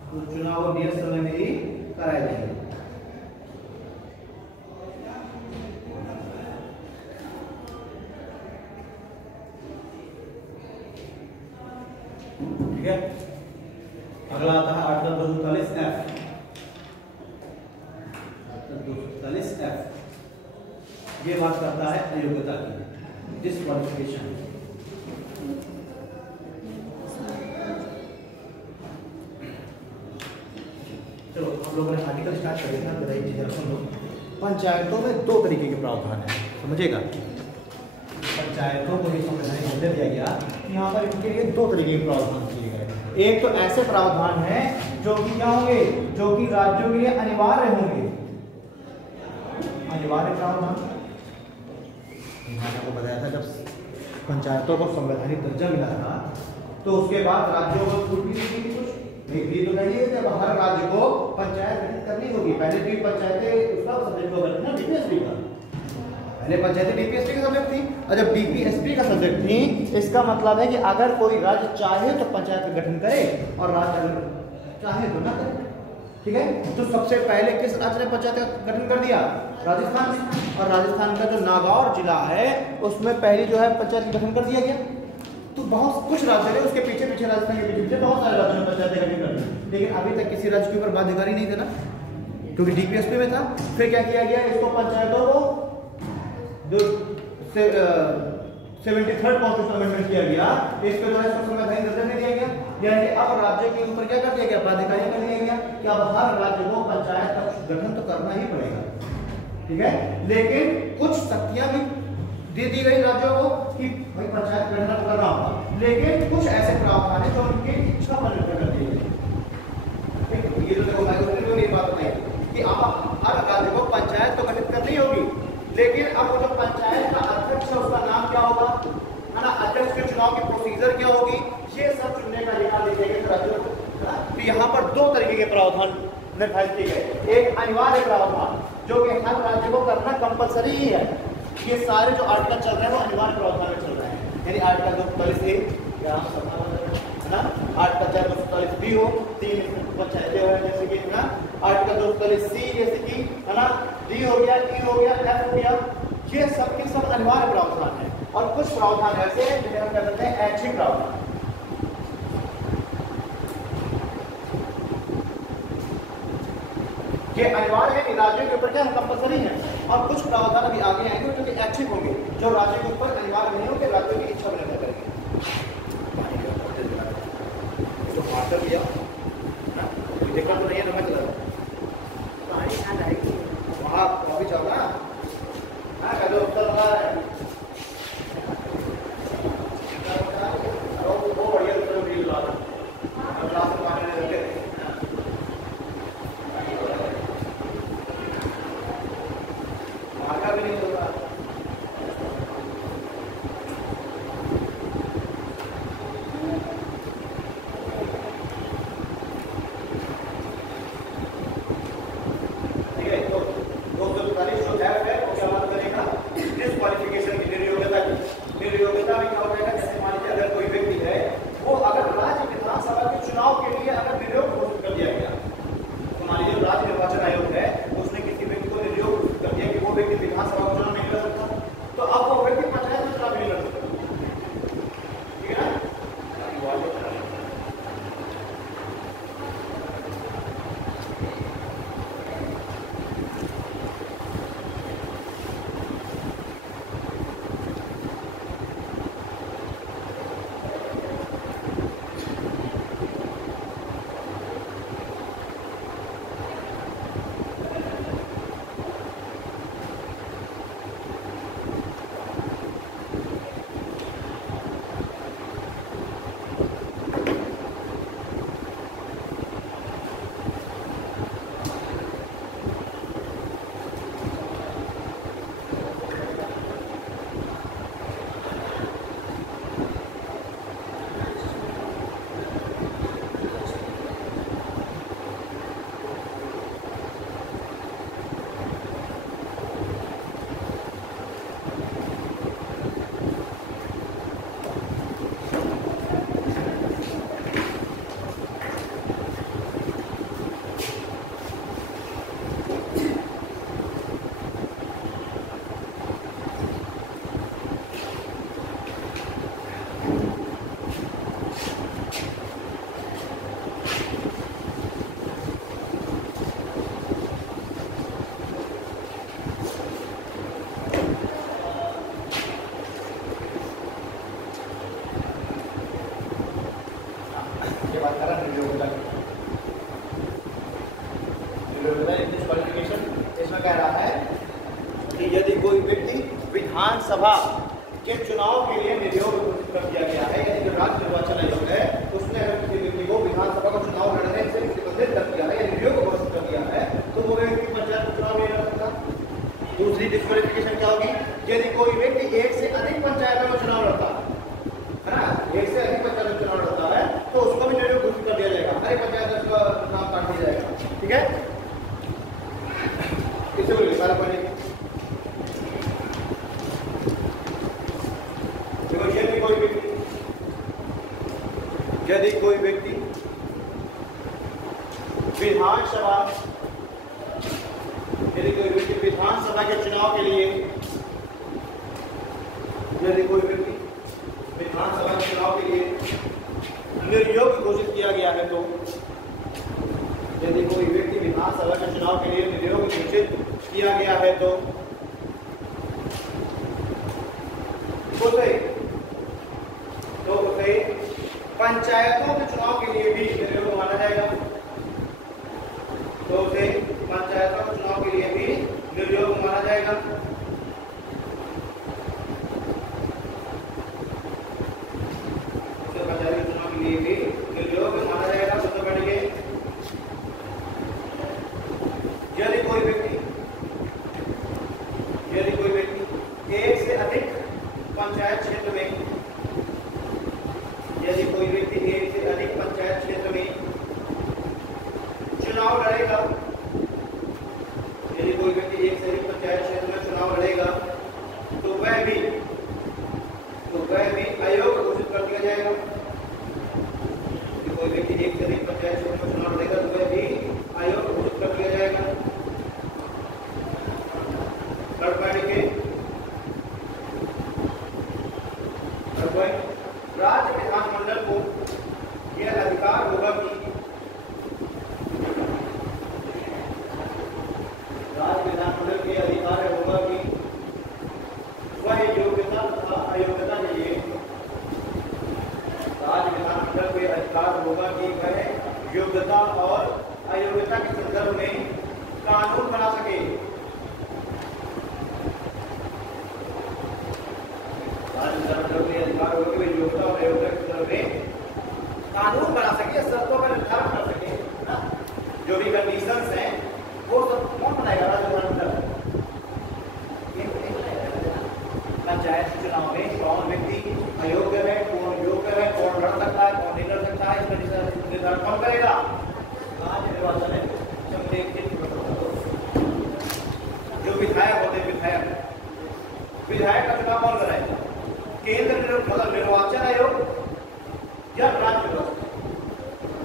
तो चुनाव नियत समय में ही कराए जाएंगे। ठीक है, अगला आता है आर्टिकल 240F। आर्टिकल 240F ये बात करता है अयोग्यता की, डिस्क्वालिफिकेशन। चलो हम लोगों ने आर्टिकल स्टार्ट कर देना जरा, ये चीज़ें सुन लो। पंचायतों में दो तरीके के प्रावधान है, समझिएगा। पंचायतों को ये संवैधानिक दर्जा दिया गया, यहाँ पर इनके लिए दो तरीके के प्रावधान किए गए। एक तो ऐसे प्रावधान है जो कि क्या होंगे, जो कि राज्यों के लिए अनिवार्य होंगे, अनिवार्य प्रावधान। मैंने आपको बताया था जब पंचायतों को संवैधानिक दर्जा मिला था तो उसके बाद राज्यों को छूट भी दी थी कुछ, नहीं तो नहीं है, जब हर राज्य को पंचायत गठित करनी होगी। पहले भी पंचायतें उसका सब्जेक्ट होगा ना, डीपीएसपी का, पहले पंचायतें डीपीएसपी का सब्जेक्ट थी, और जब डीपीएसपी का सब्जेक्ट थी, इसका मतलब है कि अगर कोई राज्य चाहे तो पंचायत का गठन करे और राज्य अगर चाहे तो ना करे, ठीक है। तो सबसे पहले किस राज्य ने पंचायत का गठन कर दिया, राजस्थान में, और राजस्थान का जो नागौर जिला है उसमें पहले जो है पंचायत का गठन कर दिया गया। तो बहुत कुछ राज्य है, उसके पीछे पीछे राजस्थान के पीछे बहुत सारे राज्यों में पंचायत का गठन कर दिया, लेकिन अभी तक किसी राज्य के ऊपर बाध्यकारी नहीं थे ना, क्योंकि डीपीएसपी में था। फिर क्या किया गया, इसको पंचायतों को जो 73rd कॉन्स्टिट्यूशन अमेंडमेंट किया गया, इसके द्वारा इसको संवैधानिक दर्जा दिया गया, यानी कि अब राज्य के ऊपर क्या कर दिया गया, बाध्यकारी कर दिया गया कि अब हर राज्य को पंचायत का गठन तो करना ही पड़ेगा, ठीक है। लेकिन कुछ शक्तियां भी दे दी गई राज्यों को कि भाई पंचायत गठन करना होगा, लेकिन कुछ ऐसे प्रावधान है जो उनकी इच्छा पर निर्भर करती है। ये तो देखो मैं ये बात बताई कि अब हर राज्य को पंचायत तो गठित करनी होगी, लेकिन अब वो जो पंचायत का अध्यक्ष है उसका नाम क्या होगा, है ना, अध्यक्ष के चुनाव की प्रोसीजर क्या होगी, ये सब चुनने का अधिकार देंगे राज्यों को। तो यहाँ पर दो तरीके के प्रावधान निर्धारित किए गए। एक अनिवार्य प्रावधान जो कि हर राज्य को करना कंपलसरी ही है, ये सारे जो आर्टिकल चल रहे हैं वो अनिवार्य प्रावधान में चल रहे हैं, यानी आर्टिकल 247A है ना, आर्टिकल 247B हो, 3 पंचायतें हो जैसे कि ना, आर्टिकल 247C जैसे कि है ना, D हो गया, E हो गया, F हो गया, ये सब के सब अनिवार्य प्रावधान है। और कुछ प्रावधान ऐसे हैं जिन्हें हम कहते हैं ऐच्छिक प्रावधान। ये अनिवार्य है, राज्यों के ऊपर क्या कंपलसरी है, और कुछ प्रावधान अभी आगे आएंगे जो कि ऐच्छिक होंगे, जो राज्यों के ऊपर अनिवार्य नहीं होंगे, राज्यों की इच्छा पर निर्भर करेंगे। तो वाटर लिया ना, देखा तो नहीं है, नमक लगा वहाँ अभी चल रहा है, हाँ कल उत्तर रहा है, वो बढ़िया उत्तर भी लगा और क्लास में पानी नहीं रखे भी नहीं होगा। ठीक है, तो 243 जो है वो क्या बात करेगा, डिस्क्वालिफिकेशन की निर्योग्यता की। निर्योग्यता में क्या हो जाएगा, जैसे मान लीजिए अगर कोई व्यक्ति है वो अगर राज्य विधानसभा के चुनाव के लिए अगर निर्योग घोषित कर दिया गया, तो मान लीजिए राज्य निर्वाचन आयोग है उसने किसी व्यक्ति को निर्योग घोषित कर दिया कि वो व्यक्ति विधानसभा कि यदि कोई व्यक्ति विधानसभा के चुनाव के लिए निर्योग घोषित कर दिया गया है, यदि जो राज्य निर्वाचन आयोग है उसने अगर किसी व्यक्ति को विधानसभा का चुनाव लड़ने से प्रतिबंधित कर दिया है या निर्योग घोषित कर दिया है, तो वो व्यक्ति पंचायत चुनाव नहीं लड़ सकता। दूसरी डिस्क्वालिफिकेशन क्या होगी? यदि कोई व्यक्ति एक से अधिक पंचायतों में चुनाव लड़ता है ना, एक से अधिक पंचायत में चुनाव लड़ता है, तो उसको भी निर्योग घोषित कर दिया जाएगा, हर पंचायत में उसका नाम काट दिया जाएगा। ठीक है, इसे बोलिए सारा पढ़िए। यदि कोई व्यक्ति विधानसभा के चुनाव के लिए, यदि कोई व्यक्ति विधानसभा के चुनाव के लिए निर्योग्य घोषित किया गया है, तो यदि कोई व्यक्ति विधानसभा के चुनाव के लिए निर्योग्य घोषित किया गया है, तो उसे पंचायतों के चुनाव के लिए भी निर्योग्य माना जाएगा। तो उसे पंचायतों के चुनाव के लिए भी निर्योग्य माना जाएगा। उसे पंचायत के चुनाव के लिए भी निर्योग्य माना जाएगा। सबसे पढ़िए, यदि कोई व्यक्ति एक से अधिक पंचायत क्षेत्र में, यदि कोई व्यक्ति एक से अधिक पंचायत क्षेत्र में चुनाव लड़ेगा, यदि कोई व्यक्ति एक से अधिक पंचायत क्षेत्र में चुनाव लड़ेगा, तो वह भी अयोग्य घोषित कर दिया जाएगा। यदि कोई व्यक्ति एक से अधिक पंचायत क्षेत्र में चुनाव लड़ेगा, तो वह भी अयोग्य घोषित कर दिया जाएगा। राज्य विधानमंडल को यह अधिकार होगा कि वह योग्यता तथा अयोग्यता के लिए, राज्य विधानमंडल को यह अधिकार होगा कि वह योग्यता और अयोग्यता के संदर्भ में कानून बना सके। योग्यता और अयोग्यता के संदर्भ में कानून बना सके, शर्तों का निर्धारण कर सके ना, जो भी कंडीशंस हैं वो सब कौन बनाएगा? राज्य विधानमंडल। पंचायत चुनाव में कौन व्यक्ति अयोग्य है, कौन योग्य है, कौन लड़ सकता है, कौन नहीं लड़ सकता है, इसका निर्धारण कौन करेगा? राज्य निर्वाचन है। जो विधायक होते हैं, विधायक का चुनाव कौन कराएगा? केंद्र निर्वाचन आयोग या राज्य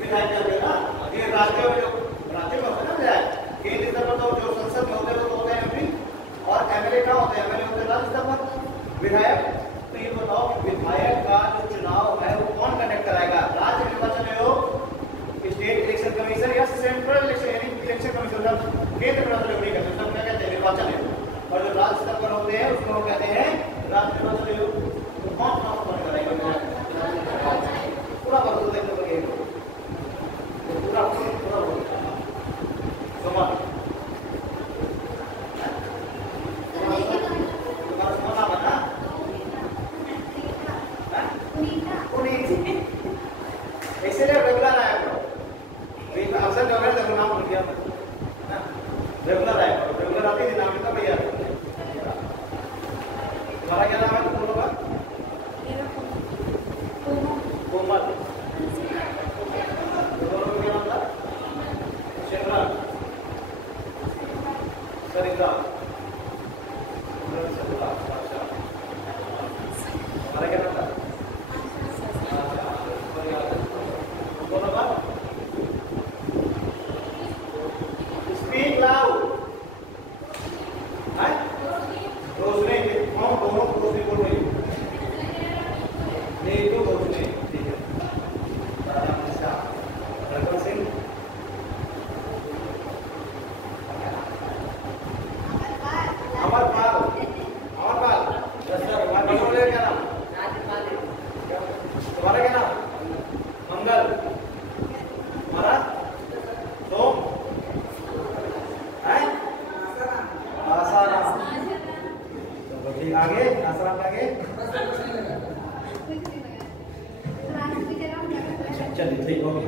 विधायक करेगा। ये राज्य में होता है ना विधायक, केंद्र स्तर पर तो जो संसद में होते हैं वो होते हैं एमपी, और एमएलए का होते हैं, एमएलए होते हैं राज्य स्तर पर। विधायक, तो ये बताओ कि विधायक का जो चुनाव है वो कौन कंडक्ट कराएगा? राज्य निर्वाचन आयोग, स्टेट इलेक्शन कमीशन या सेंट्रल इलेक्शन कमीशन। केंद्र निर्वाचन आयोग नहीं करते, सब क्या कहते हैं? निर्वाचन आयोग। और जो राज्य स्तर पर होते हैं उसको कहते हैं राज्य निर्वाचन आयोग। तो कौन कौन कराएगा? पूरा बदल देते बगैर पूरा इसलिए रेगुलर आया करो, अक्सर जो है नाम भूल गया मैं, रेगुलर आया करो, रेगुलर आती थी नाम कितना भैया? तुम्हारा क्या नाम है? तुम लोग कोमल, दोनों क्या नाम था? शेखर, सरिता, हमारा क्या नाम था? Speak loud. रोशनी, कौन दोनों रोशनी बोल रही? नहीं तो रोशनी, ठीक है। रघुवर सिंह, अमरपाल, क्या नाम? तुम्हारा क्या नाम? मंगल, तुम्हारा? सोम, आसाराम, फिर आगे आसरा के आगे चलिए ठीक ओके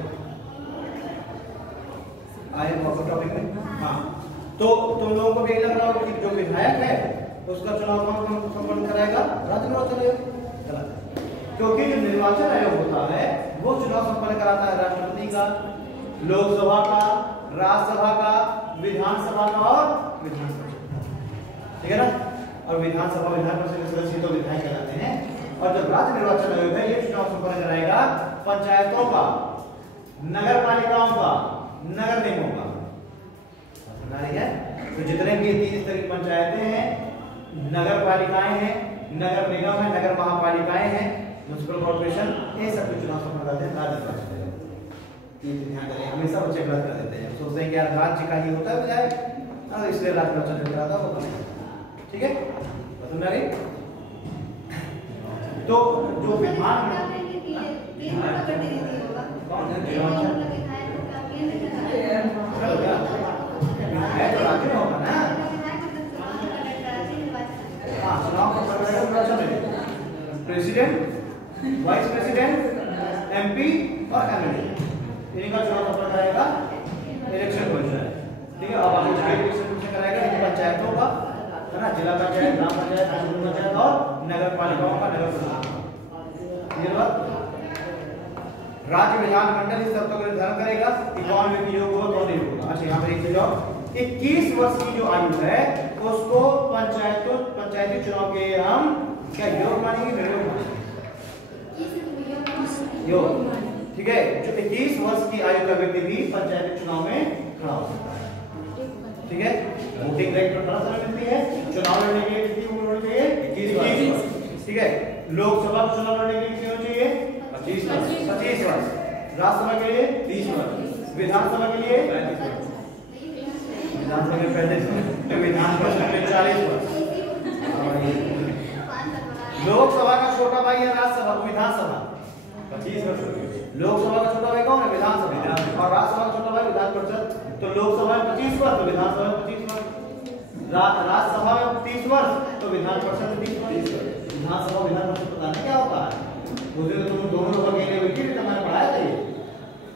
आए टॉपिक में। हाँ तो तुम लोगों को भी लग रहा होगा कि जो विधायक है उसका चुनाव कौन संपन्न कराएगा? राज्य निर्वाचन आयोग। गलत, क्योंकि जो निर्वाचन आयोग होता है वो चुनाव संपन्न कराता है राष्ट्रपति का, लोकसभा का, राज्यसभा का, विधानसभा का और विधान परिषद। ठीक है ना? और विधानसभा विधान परिषद के सदस्य तो विधायक कहलाते हैं। और जब राज्य निर्वाचन आयोग है ये चुनाव संपन्न कराएगा पंचायतों का, नगर पालिकाओं का, नगर निगमों का। है तो जितने भी 30 तरह की पंचायतें हैं, नगर पालिकाएं हैं, नगर निगम है, नगर महापालिकाएं हैं, म्युनिसिपल कॉर्पोरेशन, ये सब कुछ चुनाव संपन्न कराते हैं राज्य निर्वाचन। ये ध्यान करें, हमेशा बच्चे गलत कर देते हैं, सोचते हैं कि यार राज्य का ही होता है बजाय इसलिए राज्य निर्वाचन कराता होगा। ठीक है पसंद आ गई? तो जो विधान प्रेसिडेंट, वाइस प्रेसिडेंट, एमपी और एमएलए इनका चुनाव संपन्न कराएगा इलेक्शन कमीशन। ठीक है, अब आगे इलेक्शन कराएगा पंचायतों का, है ना, जिला पंचायत, ग्राम पंचायत, तालुक पंचायत और नगर पालिकाओं का, नगर परिषद। ये बात राज्य विधानमंडल इस शर्तों का निर्धारण करेगा कि कौन व्यक्ति योग्य होगा कौन नहीं होगा। अच्छा यहाँ पर एक चीज और, 21 वर्ष की जो आयु है उसको पंचायती चुनाव के हम क्या योग मानेंगे, निर्योग मानेंगे? योग। ठीक है, जो 21 वर्ष की आयु का व्यक्ति भी पंचायती चुनाव में खड़ा हो सकता है। ठीक है, वोटिंग राइट पर 18 साल मिलती है, चुनाव लड़ने के लिए कितनी उम्र होनी चाहिए? 21 वर्ष। ठीक है, लोकसभा चुनाव लड़ने के लिए कितनी होनी चाहिए? 25 वर्ष। राज्यसभा के लिए 30 वर्ष, विधानसभा के लिए 35 वर्ष, विधानसभा में 35 वर्ष, विधान परिषद में 40 वर्ष। लोकसभा का छोटा भाई है राज्यसभा, विधानसभा 25 वर्ष। लोकसभा का छोटा भाई कौन है? विधानसभा। और राज्यसभा का छोटा भाई विधान परिषद। तो लोकसभा में 25 वर्ष तो विधानसभा में 25 वर्ष, राज्यसभा में 30 वर्ष तो विधान परिषद में 30 वर्ष। विधानसभा विधान परिषद पता नहीं क्या होता है, मुझे तो तुम दोनों लोग अकेले बैठे थे, मैंने पढ़ाया था ये,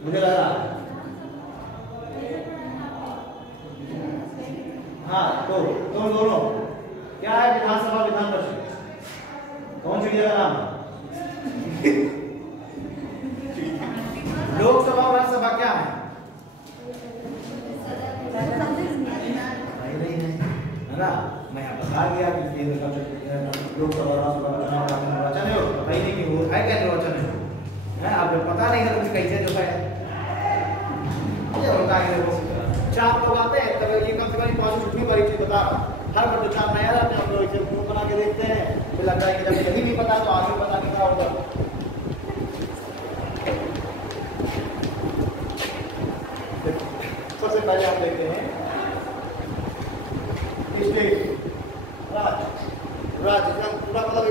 मुझे लग रहा है। हाँ तो तुम दोनों क्या है? विधानसभा विधान परिषद कौन चिड़िया का नाम? लोकसभा और राज्यसभा क्या है? ना मैं बता दिया कि केंद्र का लोकसभा राज्यसभा चुनाव निर्वाचन है, पता ही नहीं कि वो है क्या निर्वाचन है। आप जब पता नहीं है तो कैसे जो है मुझे बता के देखो, 4 लोग आते हैं तब ये कम से कम 5 छुट्टी वाली चीज बता रहा हूं। हर बार जो 4 नया आते हैं हम लोग इसे ग्रुप बना के देखते हैं, फिर लगता है कि जब यही नहीं पता तो आगे पता नहीं क्या होगा। सबसे पहले हम देखते हैं स्टेट, राज्य का पूरा मतलब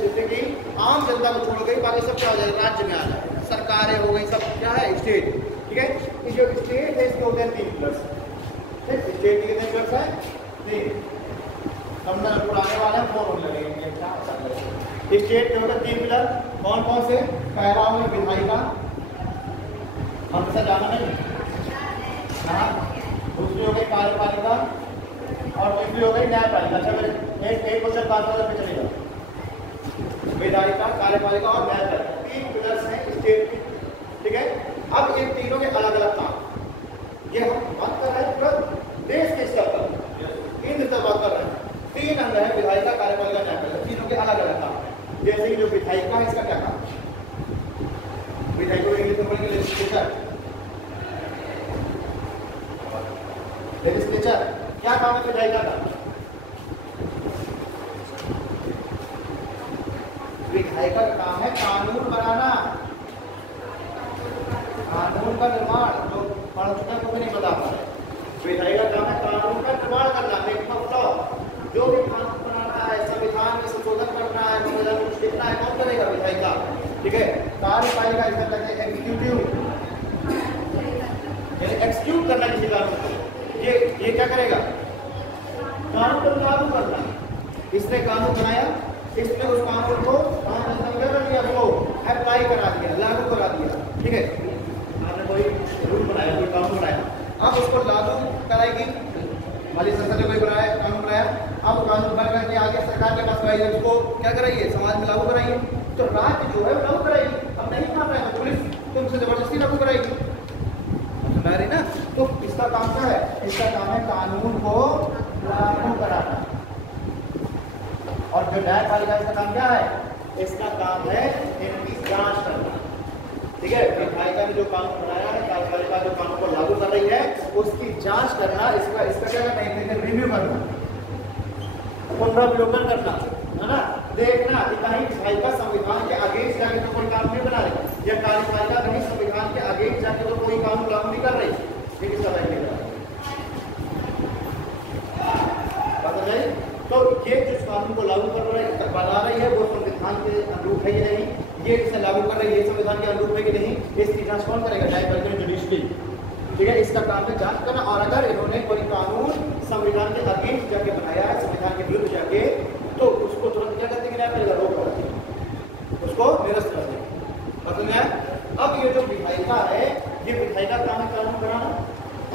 जैसे कि आम जनता को छोड़ गई, बाकी सब क्या हो जाएगा? राज्य में आ जाए, सरकारें हो गई, सब क्या है? स्टेट। ठीक है, जो स्टेट है इसके होते हैं 3 पिलर्स। स्टेट के कितने पिलर्स हैं? 3। हम ना पुराने वाले 4 होने लगेंगे। स्टेट के होते हैं 3 पिलर, कौन कौन से? पहला हो गया विधायिका, हम ऐसा जाना नहीं। हाँ, दूसरी हो गई कार्यपालिका और तीसरी हो गई न्यायपालिका। अच्छा मेरे एक क्वेश्चन बात पे चलेगा, विधायिका, कार्यपालिका और न्यायपालिका, 3 पिलर्स हैं स्टेट के। ठीक है, अब इन तीनों के अलग अलग काम, ये हम बात कर रहे हैं पूरा देश के स्तर पर, केंद्र तक बात कर रहे हैं। 3 अंग है, विधायिका, कार्यपालिका, न्यायपालिका, तीनों के अलग अलग काम। जैसे कि जो विधायिका है इसका क्या काम? विधायिका इंग्लिश में बोलेंगे लेजिस्लेचर। लेजिस्लेचर क्या काम है विधायिका का? विधायिका का काम है कानून बनाना, कानून का निर्माण। जो पढ़ चुके को भी नहीं बता पा रहे। विधायिका का काम है कानून का निर्माण करना, मेकिंग ऑफ लॉ। जो भी कानून बनाना है, संविधान में संशोधन करना है, संविधान में कुछ लिखना है, कौन करेगा? विधायिका। ठीक है, कार्यपालिका इसका लगता है एग्जीक्यूटिव, यानी एक्सक्यूट करना किसी कानून को। ये क्या करेगा? कानून को लागू करना। इसने कानून बनाया, इसने उस कानून को अप्लाई करा दिया, लागू करा दिया। ठीक है, आपने कोई रूल बनाया, कोई कानून बनाया, अब उसको लागू कराएगी वाली संसद ने कोई बनाया, कानून बनाया, अब कानून बन करके आगे सरकार के पास लाइए, उसको क्या कराइए, समाज में लागू कराइए। तो राज्य जो है वो लागू कराएगी। अब नहीं मान रहा है तो पुलिस तुमसे जबरदस्ती लागू कराएगी, समझ रही ना। तो इसका काम क्या है, इसका काम है कानून को लागू कराना। और जो न्यायपालिका इसका काम क्या है, इसका काम है इनकी जांच करना। ठीक है, न्यायपालिका ने जो कानून बनाया है, न्यायपालिका जो कानून को लागू कर रही है उसकी जांच करना, इसका क्या करना है, रिव्यू करना, पुनरावलोकन करना, है ना, देखना कि कहीं न्यायपालिका संविधान के अगेंस्ट जाके तो कोई कानून नहीं बना रही, या कार्यपालिका कहीं संविधान के अगेंस्ट जाके तो कोई कानून लागू नहीं कर रही। ये किसका दायित्व है, पता नहीं। तो ये जिस कानून को लागू बना रही है वो संविधान के अनुरूप है कि नहीं, ये जिसे लागू कर रही है ये संविधान के अनुरूप है कि नहीं, इसकी जांच कौन करेगा, न्यायपालिका जुडिशरी। ठीक है, इसका काम है जांच करना। और अगर इन्होंने कोई कानून संविधान के अगेंस्ट जाके बनाया है, संविधान के विरुद्ध जाके, तो उसको तुरंत क्या करते हैं, न्यायपालिका रोक करती है, उसको निरस्त कर देगी। समझ में? अब ये जो विधायिका है, ये विधायिका काम है कानून बनाना,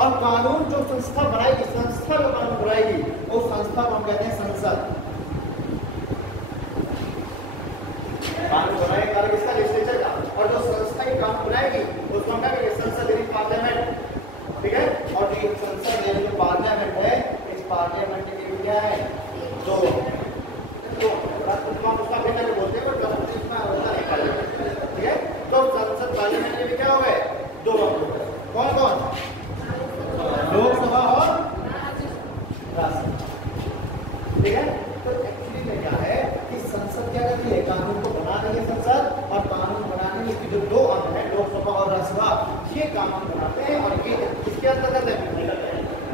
और कानून जो संस्था बनाएगी, संस्था जो कानून बनाएगी उस संस्था को हम कहते हैं संसद। कानून बनाएगा किसका, लेजिस्लेचर का, और जो संस्था ये कानून बनाएगी उसको हम क्या कहेंगे, संसद यानी पार्लियामेंट। ठीक है, और जो संसद यानी जो पार्लियामेंट है, इस पार्लियामेंट के लिए क्या है, दो उसका बेटा जो बोलते हैं पर इसमें होता नहीं पार्लियामेंट। ठीक है, तो संसद पार्लियामेंट के लिए क्या हो गए, दो कौन कौन, लोकसभा और राज्यसभा। ठीक है, तो एक्चुअली में क्या है कि संसद क्या करती है, कानून को बना रही है संसद, और कानून बनाने में इसकी जो दो अंग है, लोकसभा और राज्यसभा, ये कानून बनाते हैं, और ये किसके अंतर्गत है,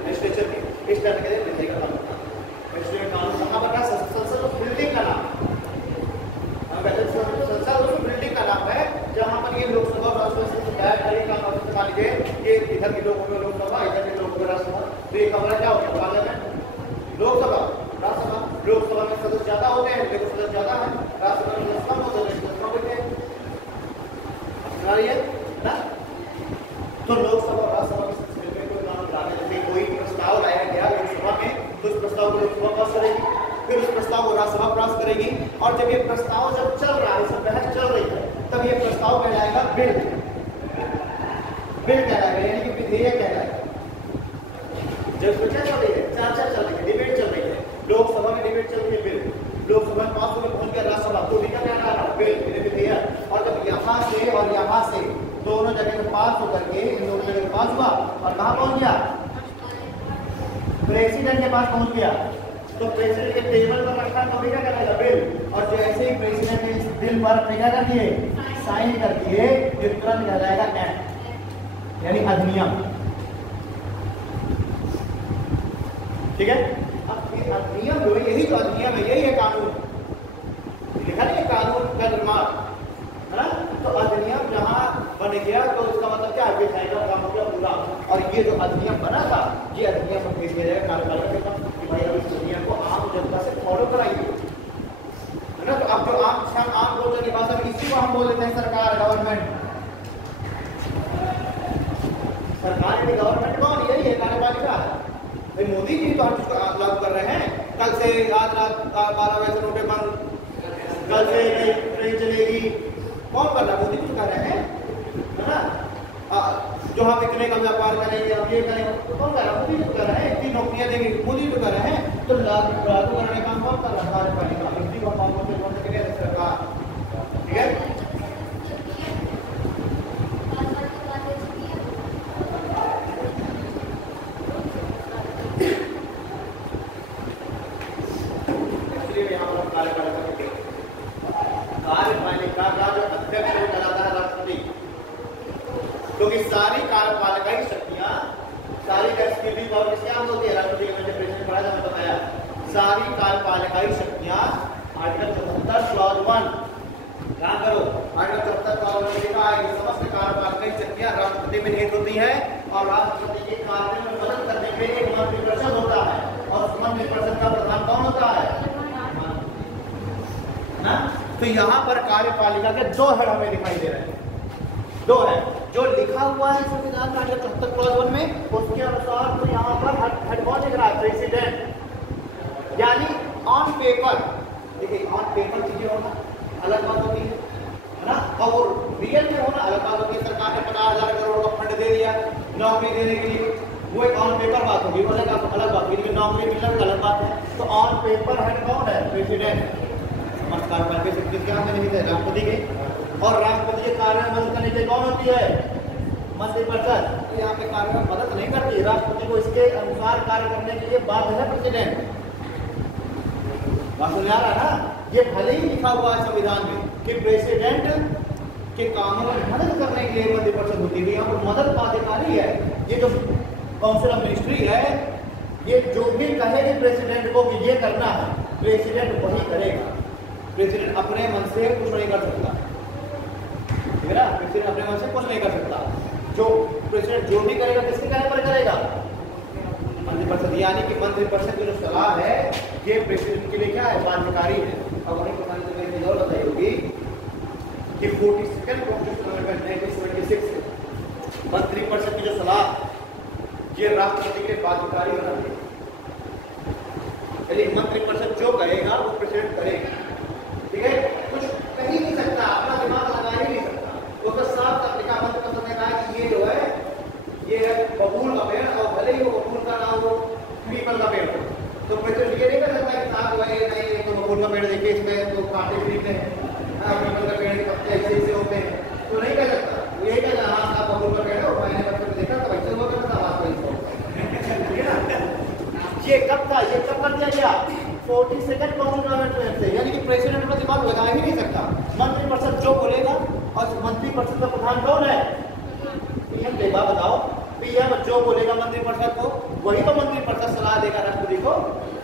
लेजिस्लेचर के, इस तरह के विधेयक का कानून। इसलिए कानून कहाँ बना, संसद तो बिल्डिंग का नाम, हम कहते हैं संसद उस बिल्डिंग का नाम है जहाँ पर ये लोकसभा और राज्यसभा ये इधर के लोगों में लोकसभा, इधर के लोगों में राज्यसभा। तो ये कमरा क्या होता है, पार्लियामेंट, लोकसभा, राज्यसभा। लोकसभा में सदस्य ज्यादा होते हैं, लेकिन सदस्य ज्यादा है, राज्यसभा में कम होते हैं, लेकिन कम होते हैं ना। तो लोकसभा और राज्यसभा के सिलसिले में कोई कानून लाने, जैसे कोई प्रस्ताव लाया गया लोकसभा में, तो उस प्रस्ताव को लोकसभा पास करेगी, फिर उस प्रस्ताव को राज्यसभा पास करेगी, और जब ये प्रस्ताव जब चल रहा है, सब बहस चल रही है, तब ये प्रस्ताव कहलाएगा बिल, बिल कहलाएगा, यानी कि विधेयक कहलाएगा। जब क्या चल रही है, चर्चा चल रही है, डिबेट चल रही है, लोकसभा में डिबेट चल रही है, बिल, लोकसभा में पास होकर पहुंच गया राज्यसभा, तो निकल क्या आ रहा, बिल, विधेयक। और जब यहाँ से और यहाँ से दोनों जगह में पास होकर के इन दोनों जगह में पास हुआ, और कहाँ पहुंच गया, प्रेसिडेंट के पास पहुंच गया, तो प्रेसिडेंट के टेबल पर रखा तो क्या करेगा, बिल। और जैसे ही प्रेसिडेंट ने इस बिल पर क्या कर दिए, साइन कर दिए, ये तुरंत कहलाएगा एक्ट, यानी अधिनियम। ठीक है, अब ये अधिनियम जो है, यही तो अधिनियम है, यही है कानून, लिखा नहीं है कानून का निर्माण, है ना। तो अधिनियम जहाँ बन गया तो इसका मतलब क्या है, विधायिका काम हो गया पूरा। और ये जो अधिनियम बना था, ये अधिनियम भेज दिया जाएगा कार्यपालिका के पास कि भाई अब इस अधिनियम को आम जनता से फॉलो कराइए, है ना। तो अब जो आम लोगों की भाषा में इसी को हम बोल देते हैं सरकार, गवर्नमेंट। सरकार यानी गवर्नमेंट कौन, यही है कार्यपालिका। भाई मोदी जी तो हम इसको लागू कर रहे हैं, कल से आज रात 12 बजे से नोटें बंद, कल से नई ट्रेन चलेगी, कौन कर रहा है, मोदी जी कर रहे हैं, है ना। जो हम इतने का व्यापार करेंगे, हम ये करेंगे, तो कौन कर रहा है, मोदी जी कर रहे हैं। इतनी नौकरियां देंगे, मोदी जी कर रहे हैं। तो लागू करने का काम कौन कर रहा है, कार्यपालिका, इसी को हम सरकार। ठीक है, कार्यपालिका का जो अध्यक्ष वो कहलाता है राष्ट्रपति, क्योंकि सारी कार्यपालिकाई शक्तियां, सारी एग्जीक्यूटिव पावर किसके हाथ होती है, राष्ट्रपति के। मैंने प्रेजेंट पढ़ा था, मैं बताया, सारी कार्यपालिकाई शक्तियां आर्टिकल 74 क्लॉज 1 ध्यान करो, आर्टिकल 74 क्लॉज 1 लिखा है कि समस्त कार्यपालिकाई शक्तियां राष्ट्रपति में निहित होती है, और राष्ट्रपति के कार्य में मदद करने के लिए एक मंत्रिपरिषद होता है, और उस मंत्रिपरिषद का प्रधान कौन होता है, तो यहाँ पर कार्यपालिका के 2 हेड हमें दिखाई दे रहे हैं, 2 है जो लिखा हुआ है संविधान का 74 क्लॉज 1 में, उसके अनुसार तो यहाँ पर हेड कौन दिख रहा है, प्रेसिडेंट। यानी ऑन पेपर, देखिए ऑन पेपर चीजें होना अलग बात होती है ना, और रियल में होना अलग बात होती है। सरकार ने 50,000 करोड़ का फंड दे दिया नौकरी देने के लिए, वो एक ऑन पेपर बात होगी, वो अलग बात होगी, नौकरी मिलना अलग बात है। तो ऑन पेपर हेड कौन है, प्रेसिडेंट। नमस्कार करके सकते क्या नहीं थे राष्ट्रपति के, और राष्ट्रपति के कार्य में मदद करने के कौन होती है, मंत्रिपरिषद। तो यहाँ पे कार्य में मदद नहीं करती, राष्ट्रपति को इसके अनुसार कार्य करने के लिए बाध्य है प्रेसिडेंट। बात समझ आ रहा है ना, ये भले ही लिखा हुआ है संविधान में कि प्रेसिडेंट के कामों में मदद करने के लिए मंत्रिपरिषद होती है, यहाँ पर मदद बाध्यकारी है। ये जो काउंसिल ऑफ मिनिस्ट्री है, ये जो भी कहेगी प्रेसिडेंट को कि ये करना है, प्रेसिडेंट वही करेगा। प्रेसिडेंट अपने मन से कुछ नहीं कर सकता, ठीक है ना, प्रेसिडेंट अपने मन से कुछ नहीं कर सकता। जो प्रेसिडेंट जो भी करेगा किसके कहने पर करेगा, मंत्रिपरिषद। यानी कि मंत्रिपरिषद की जो सलाह है ये प्रेसिडेंट के लिए क्या है, बाध्यकारी है। अब वही प्रधानमंत्री ने और बताई होगी कि 42nd कॉन्स्टिट्यूशनल अमेंडमेंट 1976 मंत्रिपरिषद की जो सलाह ये राष्ट्रपति के लिए बाध्यकारी बनाती है। मंत्रिपरिषद जो कहेगा वो प्रेसिडेंट करेगा, ठीक है, कुछ कह ही नहीं सकता, अपना दिमाग लगा ही नहीं सकता। वो तो साफ साफ लिखा, मंत्रिपरिषद ने कहा कि ये जो है ये है बबूल का पेड़, और भले ही वो बबूल का ना हो पीपल का पेड़ हो, तो प्रेसिडेंट ये नहीं कर सकता कि साहब भाई नहीं तो बबूल का पेड़ देखिए इसमें तो कांटे भी निकले हैं, पीपल का पेड़ के पत्ते ऐसे होते हैं, तो नहीं कर सकता। वो यही कहना हाँ साहब बबूल का पेड़ हो, मैंने बच्चों को देखा तो ऐसे हुआ करता बात को। ये कब था, ये कब कर दिया गया, 42nd कॉन्स्टिट्यूशनल अमेंडमेंट से। यानी कि प्रेसिडेंट अपना दिमाग लगा ही नहीं सकता, मंत्रिपरिषद जो बोलेगा, और मंत्रिपरिषद का प्रधान कौन है, पीएम देगा। बताओ, पीएम जो बोलेगा मंत्रिपरिषद को, वही तो मंत्रिपरिषद सलाह देगा राष्ट्रपति को।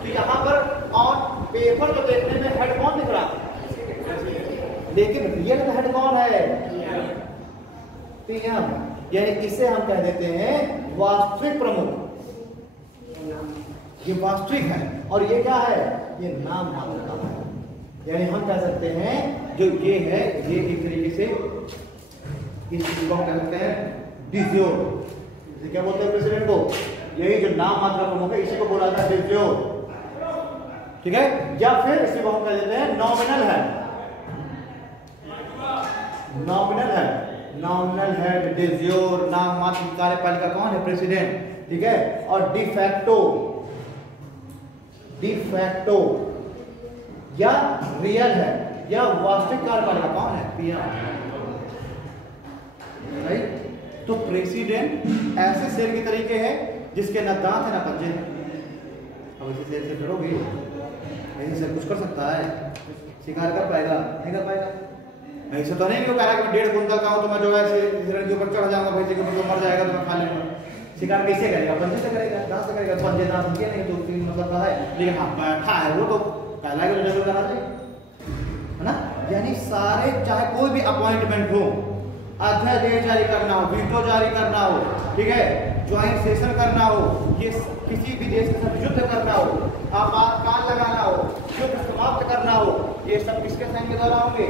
तो यहाँ पर ऑन पेपर तो देखने में हेड कौन दिख रहा है, लेकिन रियल में हेड कौन है, पीएम। यानी इसे हम कह देते हैं वास्तविक प्रमुख। ये वास्तविक है, और ये क्या है, ये नाम मात्र का है। यानी हम कह सकते हैं जो ये है, ये एक तरीके से इस चीज को हम कह सकते हैं डिज्योर। क्या बोलते हैं प्रेसिडेंट को, यही जो नाम मात्र प्रमुख है इसी को बोला जाता है डिज्योर, ठीक है। या फिर इसी को हम कह देते हैं नॉमिनल है, नॉमिनल है, नॉमिनल हेड डिज्योर, नाम मात्र कार्यपालिका कौन है, प्रेसिडेंट, ठीक है। और डिफैक्टो, डिफैक्टो या रियल है या वास्तविक कार्यपालिका कौन है, पीएम, राइट। तो प्रेसिडेंट ऐसे शेर के तरीके हैं जिसके न दांत है ना पंजे हैं। अब इसे शेर से डरोगे, ऐसे से कुछ कर सकता है, शिकार कर पाएगा, नहीं कर पाएगा। ऐसा तो नहीं कि वो कह रहा कि 1.5 कुंटल का हूं तो मैं जो है हिरण के ऊपर चढ़ जाऊंगा, भैंसे के ऊपर तो मर जाएगा तो मैं खा लूंगा। शिकार कैसे करेगा, पंजे से करेगा, दांत से करेगा, पंजे दांत ये नहीं तो मतलब का है, लेकिन हाँ बैठा है वो तो पहला के जरूर करा दे, है ना। यानी सारे चाहे कोई भी अपॉइंटमेंट हो, अध्यादेश जारी करना हो, वीटो जारी करना हो, ठीक है, ज्वाइंट सेशन करना हो, ये किसी भी देश के साथ युद्ध करना हो, आपातकाल लगाना हो, युद्ध समाप्त करना हो, ये सब किसके साइन के द्वारा होंगे,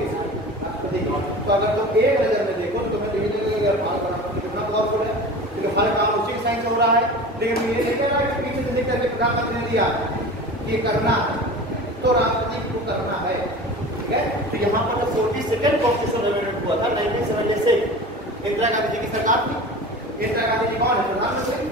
तो अगर तुम एक नजर में देखो तो तुम्हें कितना पावरफुल है, क्योंकि हर काम उसी के साइन से हो रहा है। लेकिन ये नहीं कह रहा है पीछे से देख करके प्रधानमंत्री ने दिया ये करना है तो राष्ट्रपति को करना है, ठीक है। तो यहाँ पर जो 42nd कॉन्स्टिट्यूशनल अमेंडमेंट हुआ था 1976, इंदिरा गांधी जी की सरकार थी। इंदिरा गांधी जी कौन है, प्रधानमंत्री।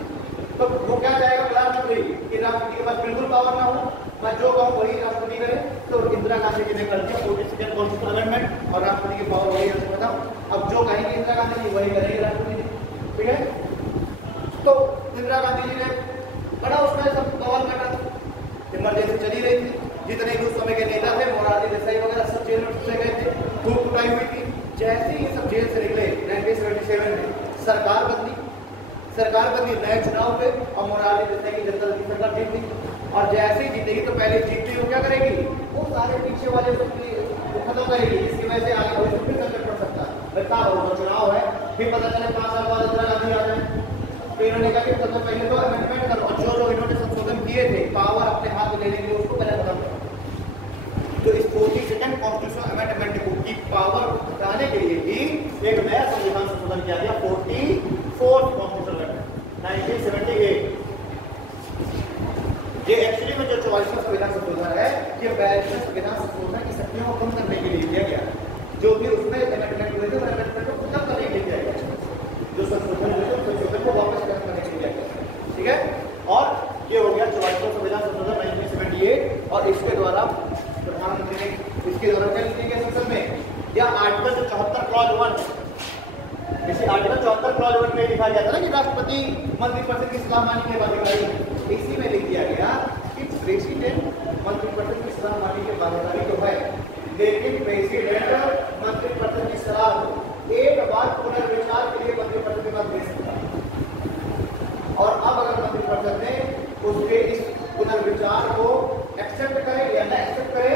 तो वो क्या चाहेगा प्रधानमंत्री कि राष्ट्रपति के पास बिल्कुल पावर ना हो, मैं जो कहूँ वही राष्ट्रपति करे। तो इंदिरा गांधी जी ने कर दिया 42nd कॉन्स्टिट्यूशनल अमेंडमेंट, और राष्ट्रपति की पावर वही है। बताओ अब जो कहेंगे इंदिरा गांधी जी वही करेंगे राष्ट्रपति जी, ठीक है। तो इंदिरा गांधी जी ने बड़ा उसमें सब कवर काटा था, इमरजेंसी चली रही थी, जितने भी उस समय के नेता थे मोरारजी देसाई वगैरह सब जेल में फंसे गए थे, खूब कुटाई हुई थी। जैसे ही ये सब जेल से निकले 1977 में सरकार बदली, नए चुनाव हुए और मोरारजी देसाई की जनता दल की सरकार जीत गई। और जैसे ही जीतेगी तो पहले जीतती वो क्या करेगी, वो सारे पीछे वाले खत्म करेगी, इसकी वजह से आगे भविष्य फिर संकट पड़ सकता है। क्या होगा, चुनाव है, फिर पता चले 5 साल बाद इंदिरा गांधी आ जाए। तो इन्होंने कहा कि सबसे पहले तो अमेंडमेंट करो, और जो इन्होंने संशोधन किए थे पावर अपने हाथ में लेने के लिए उसको पहले खत्म करो। तो इस 42nd कॉन्स्टिट्यूशनल अमेंडमेंट की पावर घटाने के लिए भी एक नया संविधान संशोधन किया गया 44th कॉन्स्टिट्यूशन अमेंडमेंट 1978। ये एक्चुअली में जो 44वां संविधान संशोधन है ये संविधान संशोधन की शक्तियों को कम करने के लिए किया गया। जो भी उसमें अमेंडमेंट हुए थे अमेंडमेंट को खत्म करने के लिए किया गया, जो संशोधन हुए थे संशोधन को वापस करने के लिए किया गया। ठीक है, और ये हो गया 44वां संविधान संशोधन 1978। और इसके द्वारा प्रधानमंत्री ने इसके द्वारा क्या लिखा गया संसद में, या आर्टिकल 74 क्लॉज 1, इसे आर्टिकल 74 क्लॉज 1 में लिखा गया था ना कि राष्ट्रपति मंत्रिपरिषद की सलाह मानने के बाध्यकारी, इसी में लिख दिया गया कि प्रेसिडेंट मंत्रिपरिषद की सलाह मानने के बाध्यकारी तो है, लेकिन प्रेसिडेंट मंत्रिपरिषद की सलाह एक बार पुनर्विचार के लिए मंत्रिपरिषद के पास भेज सकता है। और अब अगर मंत्रिपरिषद ने उसके इस पुनर्विचार को एक्सेप्ट करे या न एक्सेप्ट करे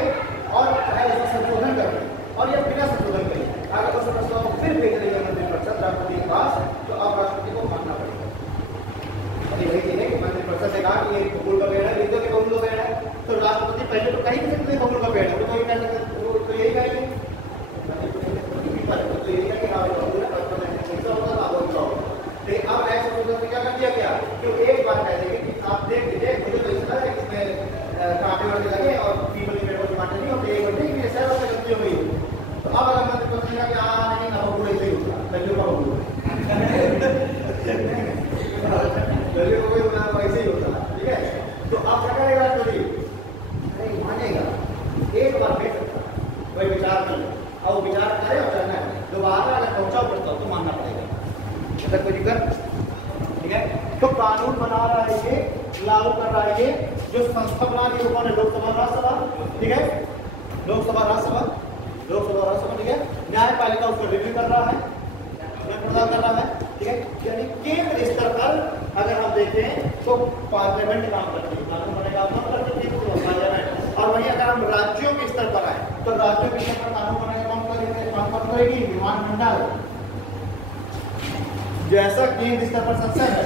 और चाहे उसमें संशोधन करे और या बिना संशोधन करे, अगर उस प्रस्ताव को फिर भेज देगा मंत्रिपरिषद राष्ट्रपति के पास, तो अब राष्ट्रपति को मानना पड़ेगा। यही चीज है कि मंत्रिपरिषद ने कहा कि ये बबूल का पेड़ है, लिखो कि बबूल का पेड़ है, तो राष्ट्रपति पहले तो कहीं नहीं सकते बबूल का पेड़ है, तो यही कहेंगे, तो यही कहेंगे तो यही है कि हाँ बबूल है, ऐसा होगा ना होगा। लेकिन अब नया संशोधन में क्या कर दिया गया कि एक बार कह देंगे कि आप देख लीजिए, मुझे तो इस तरह है इसमें कांटे वाटे लगे और पीपल के पेड़ को कांटे नहीं होते, एक घंटे की शहर में गलती हो गई। तो अब अगर मंत्रिपरिषद ने कहा कि हाँ नहीं ना बबूल ऐसे ही होगा, कल्लू का बबूल कल्लू को वैसे ही होता है। ठीक है, तो आप क्या करेगा राष्ट्रपति, अरे मानेगा, एक बार भेज सकता है, कोई विचार कर ले और विचार करे और करना है, दोबारा अगर पहुंचाओ प्रस्ताव तो मानना पड़ेगा। ऐसा कोई दिक्कत? ठीक है, तो कानून बना रहा है ये, लागू कर रहा है ये, जो संस्था बना रही है कौन है, लोकसभा राज्यसभा। ठीक है, लोकसभा राज्यसभा, लोकसभा राज्यसभा। ठीक है, न्यायपालिका उसको रिव्यू कर रहा है, प्रदान कर रहा है। ठीक है, यानी केंद्र स्तर पर अगर हम देखें तो पार्लियामेंट काम करती है, कानून बनाने का काम करती है पार्लियामेंट। और वहीं अगर हम राज्यों के स्तर पर आए तो राज्यों के स्तर पर कानून बनाने का काम करेगी विधानमंडल, जैसा केंद्र स्तर पर संसद है।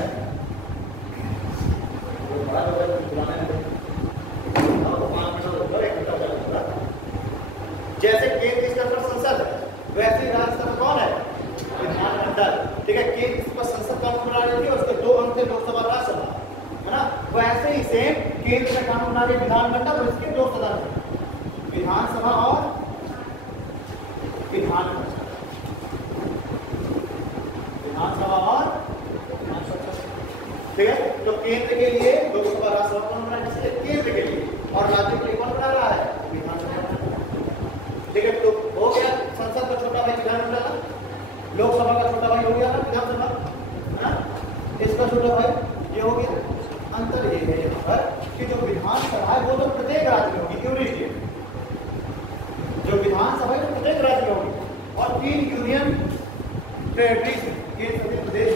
जैसे केंद्र स्तर पर संसद है वैसे राज्य स्तर पर कौन है, विधानमंडल। ठीक है, केंद्र पर संसद कानून बना रही थी, उसके दो अंग थे, लोकसभा राज्यसभा, है ना। वैसे ही सेम केंद्र में कानून बना रही विधानमंडल और इसके दो सदन, विधानसभा और विधानमंडल, विधानसभा और। ठीक है, तो केंद्र के लिए लोकसभा राज्यसभा कौन बना रहा है, केंद्र के लिए, और राज्य के लिए कौन बना रहा है, विधानसभा। ठीक है, तो हो गया संसद का छोटा भाई विधानमंडल, लोकसभा का छोटा भाई हो गया ना विधानसभा, इसका छोटा भाई ये हो गया। अंतर ये है यहाँ पर कि जो विधानसभा है वो तो प्रत्येक राज्य में होगी, यूनिट, जो विधानसभा है तो प्रत्येक राज्य में होगी, और 3 यूनियन टेरिटरीज, केंद्र प्रदेश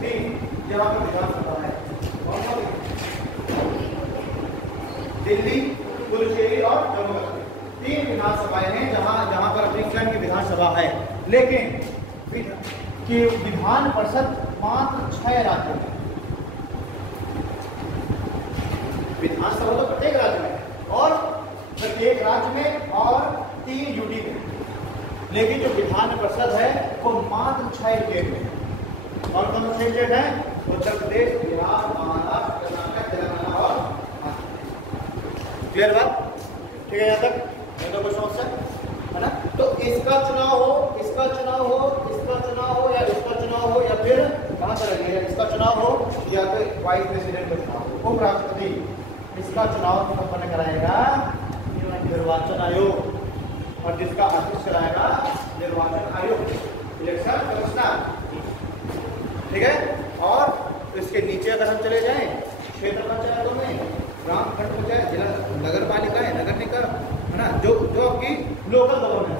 तीन जहाँ पर विधानसभा है, दिल्ली, पुडुचेरी और जम्मू कश्मीर, 3 विधानसभाएं हैं जहाँ जहाँ पर अपनी स्वयं की विधानसभा है। लेकिन कि विधान परिषद मात्र 6 राज्यों में, विधानसभा तो प्रत्येक राज्य में और प्रत्येक राज्य में और 3 यूटी में, लेकिन जो विधान परिषद है वो मात्र 6 स्टेट में। और कौन से स्टेट है, उत्तर प्रदेश, बिहार, महाराष्ट्र, कर्नाटक, तेलंगाना और क्लियर बात। ठीक है, यहाँ तक तो कोई समस्या है ना। तो इसका चुनाव हो, इसका चुनाव हो, इसका चुनाव हो या इसका चुनाव हो या फिर कहाँ से लगे, इसका चुनाव हो या फिर वाइस प्रेसिडेंट का चुनाव हो, उपराष्ट्रपति, इसका चुनाव संपन्न कराएगा निर्वाचन आयोग, और जिसका अध्यक्ष कराएगा निर्वाचन आयोग, इलेक्शन कमिश्नर। ठीक है, और इसके नीचे अगर हम चले जाएं क्षेत्र पंचायतों में, ग्राम खंड पंचायत, जिला नगर पालिका है, नगर निगम है ना, जो आपकी लोकल गवर्नमेंट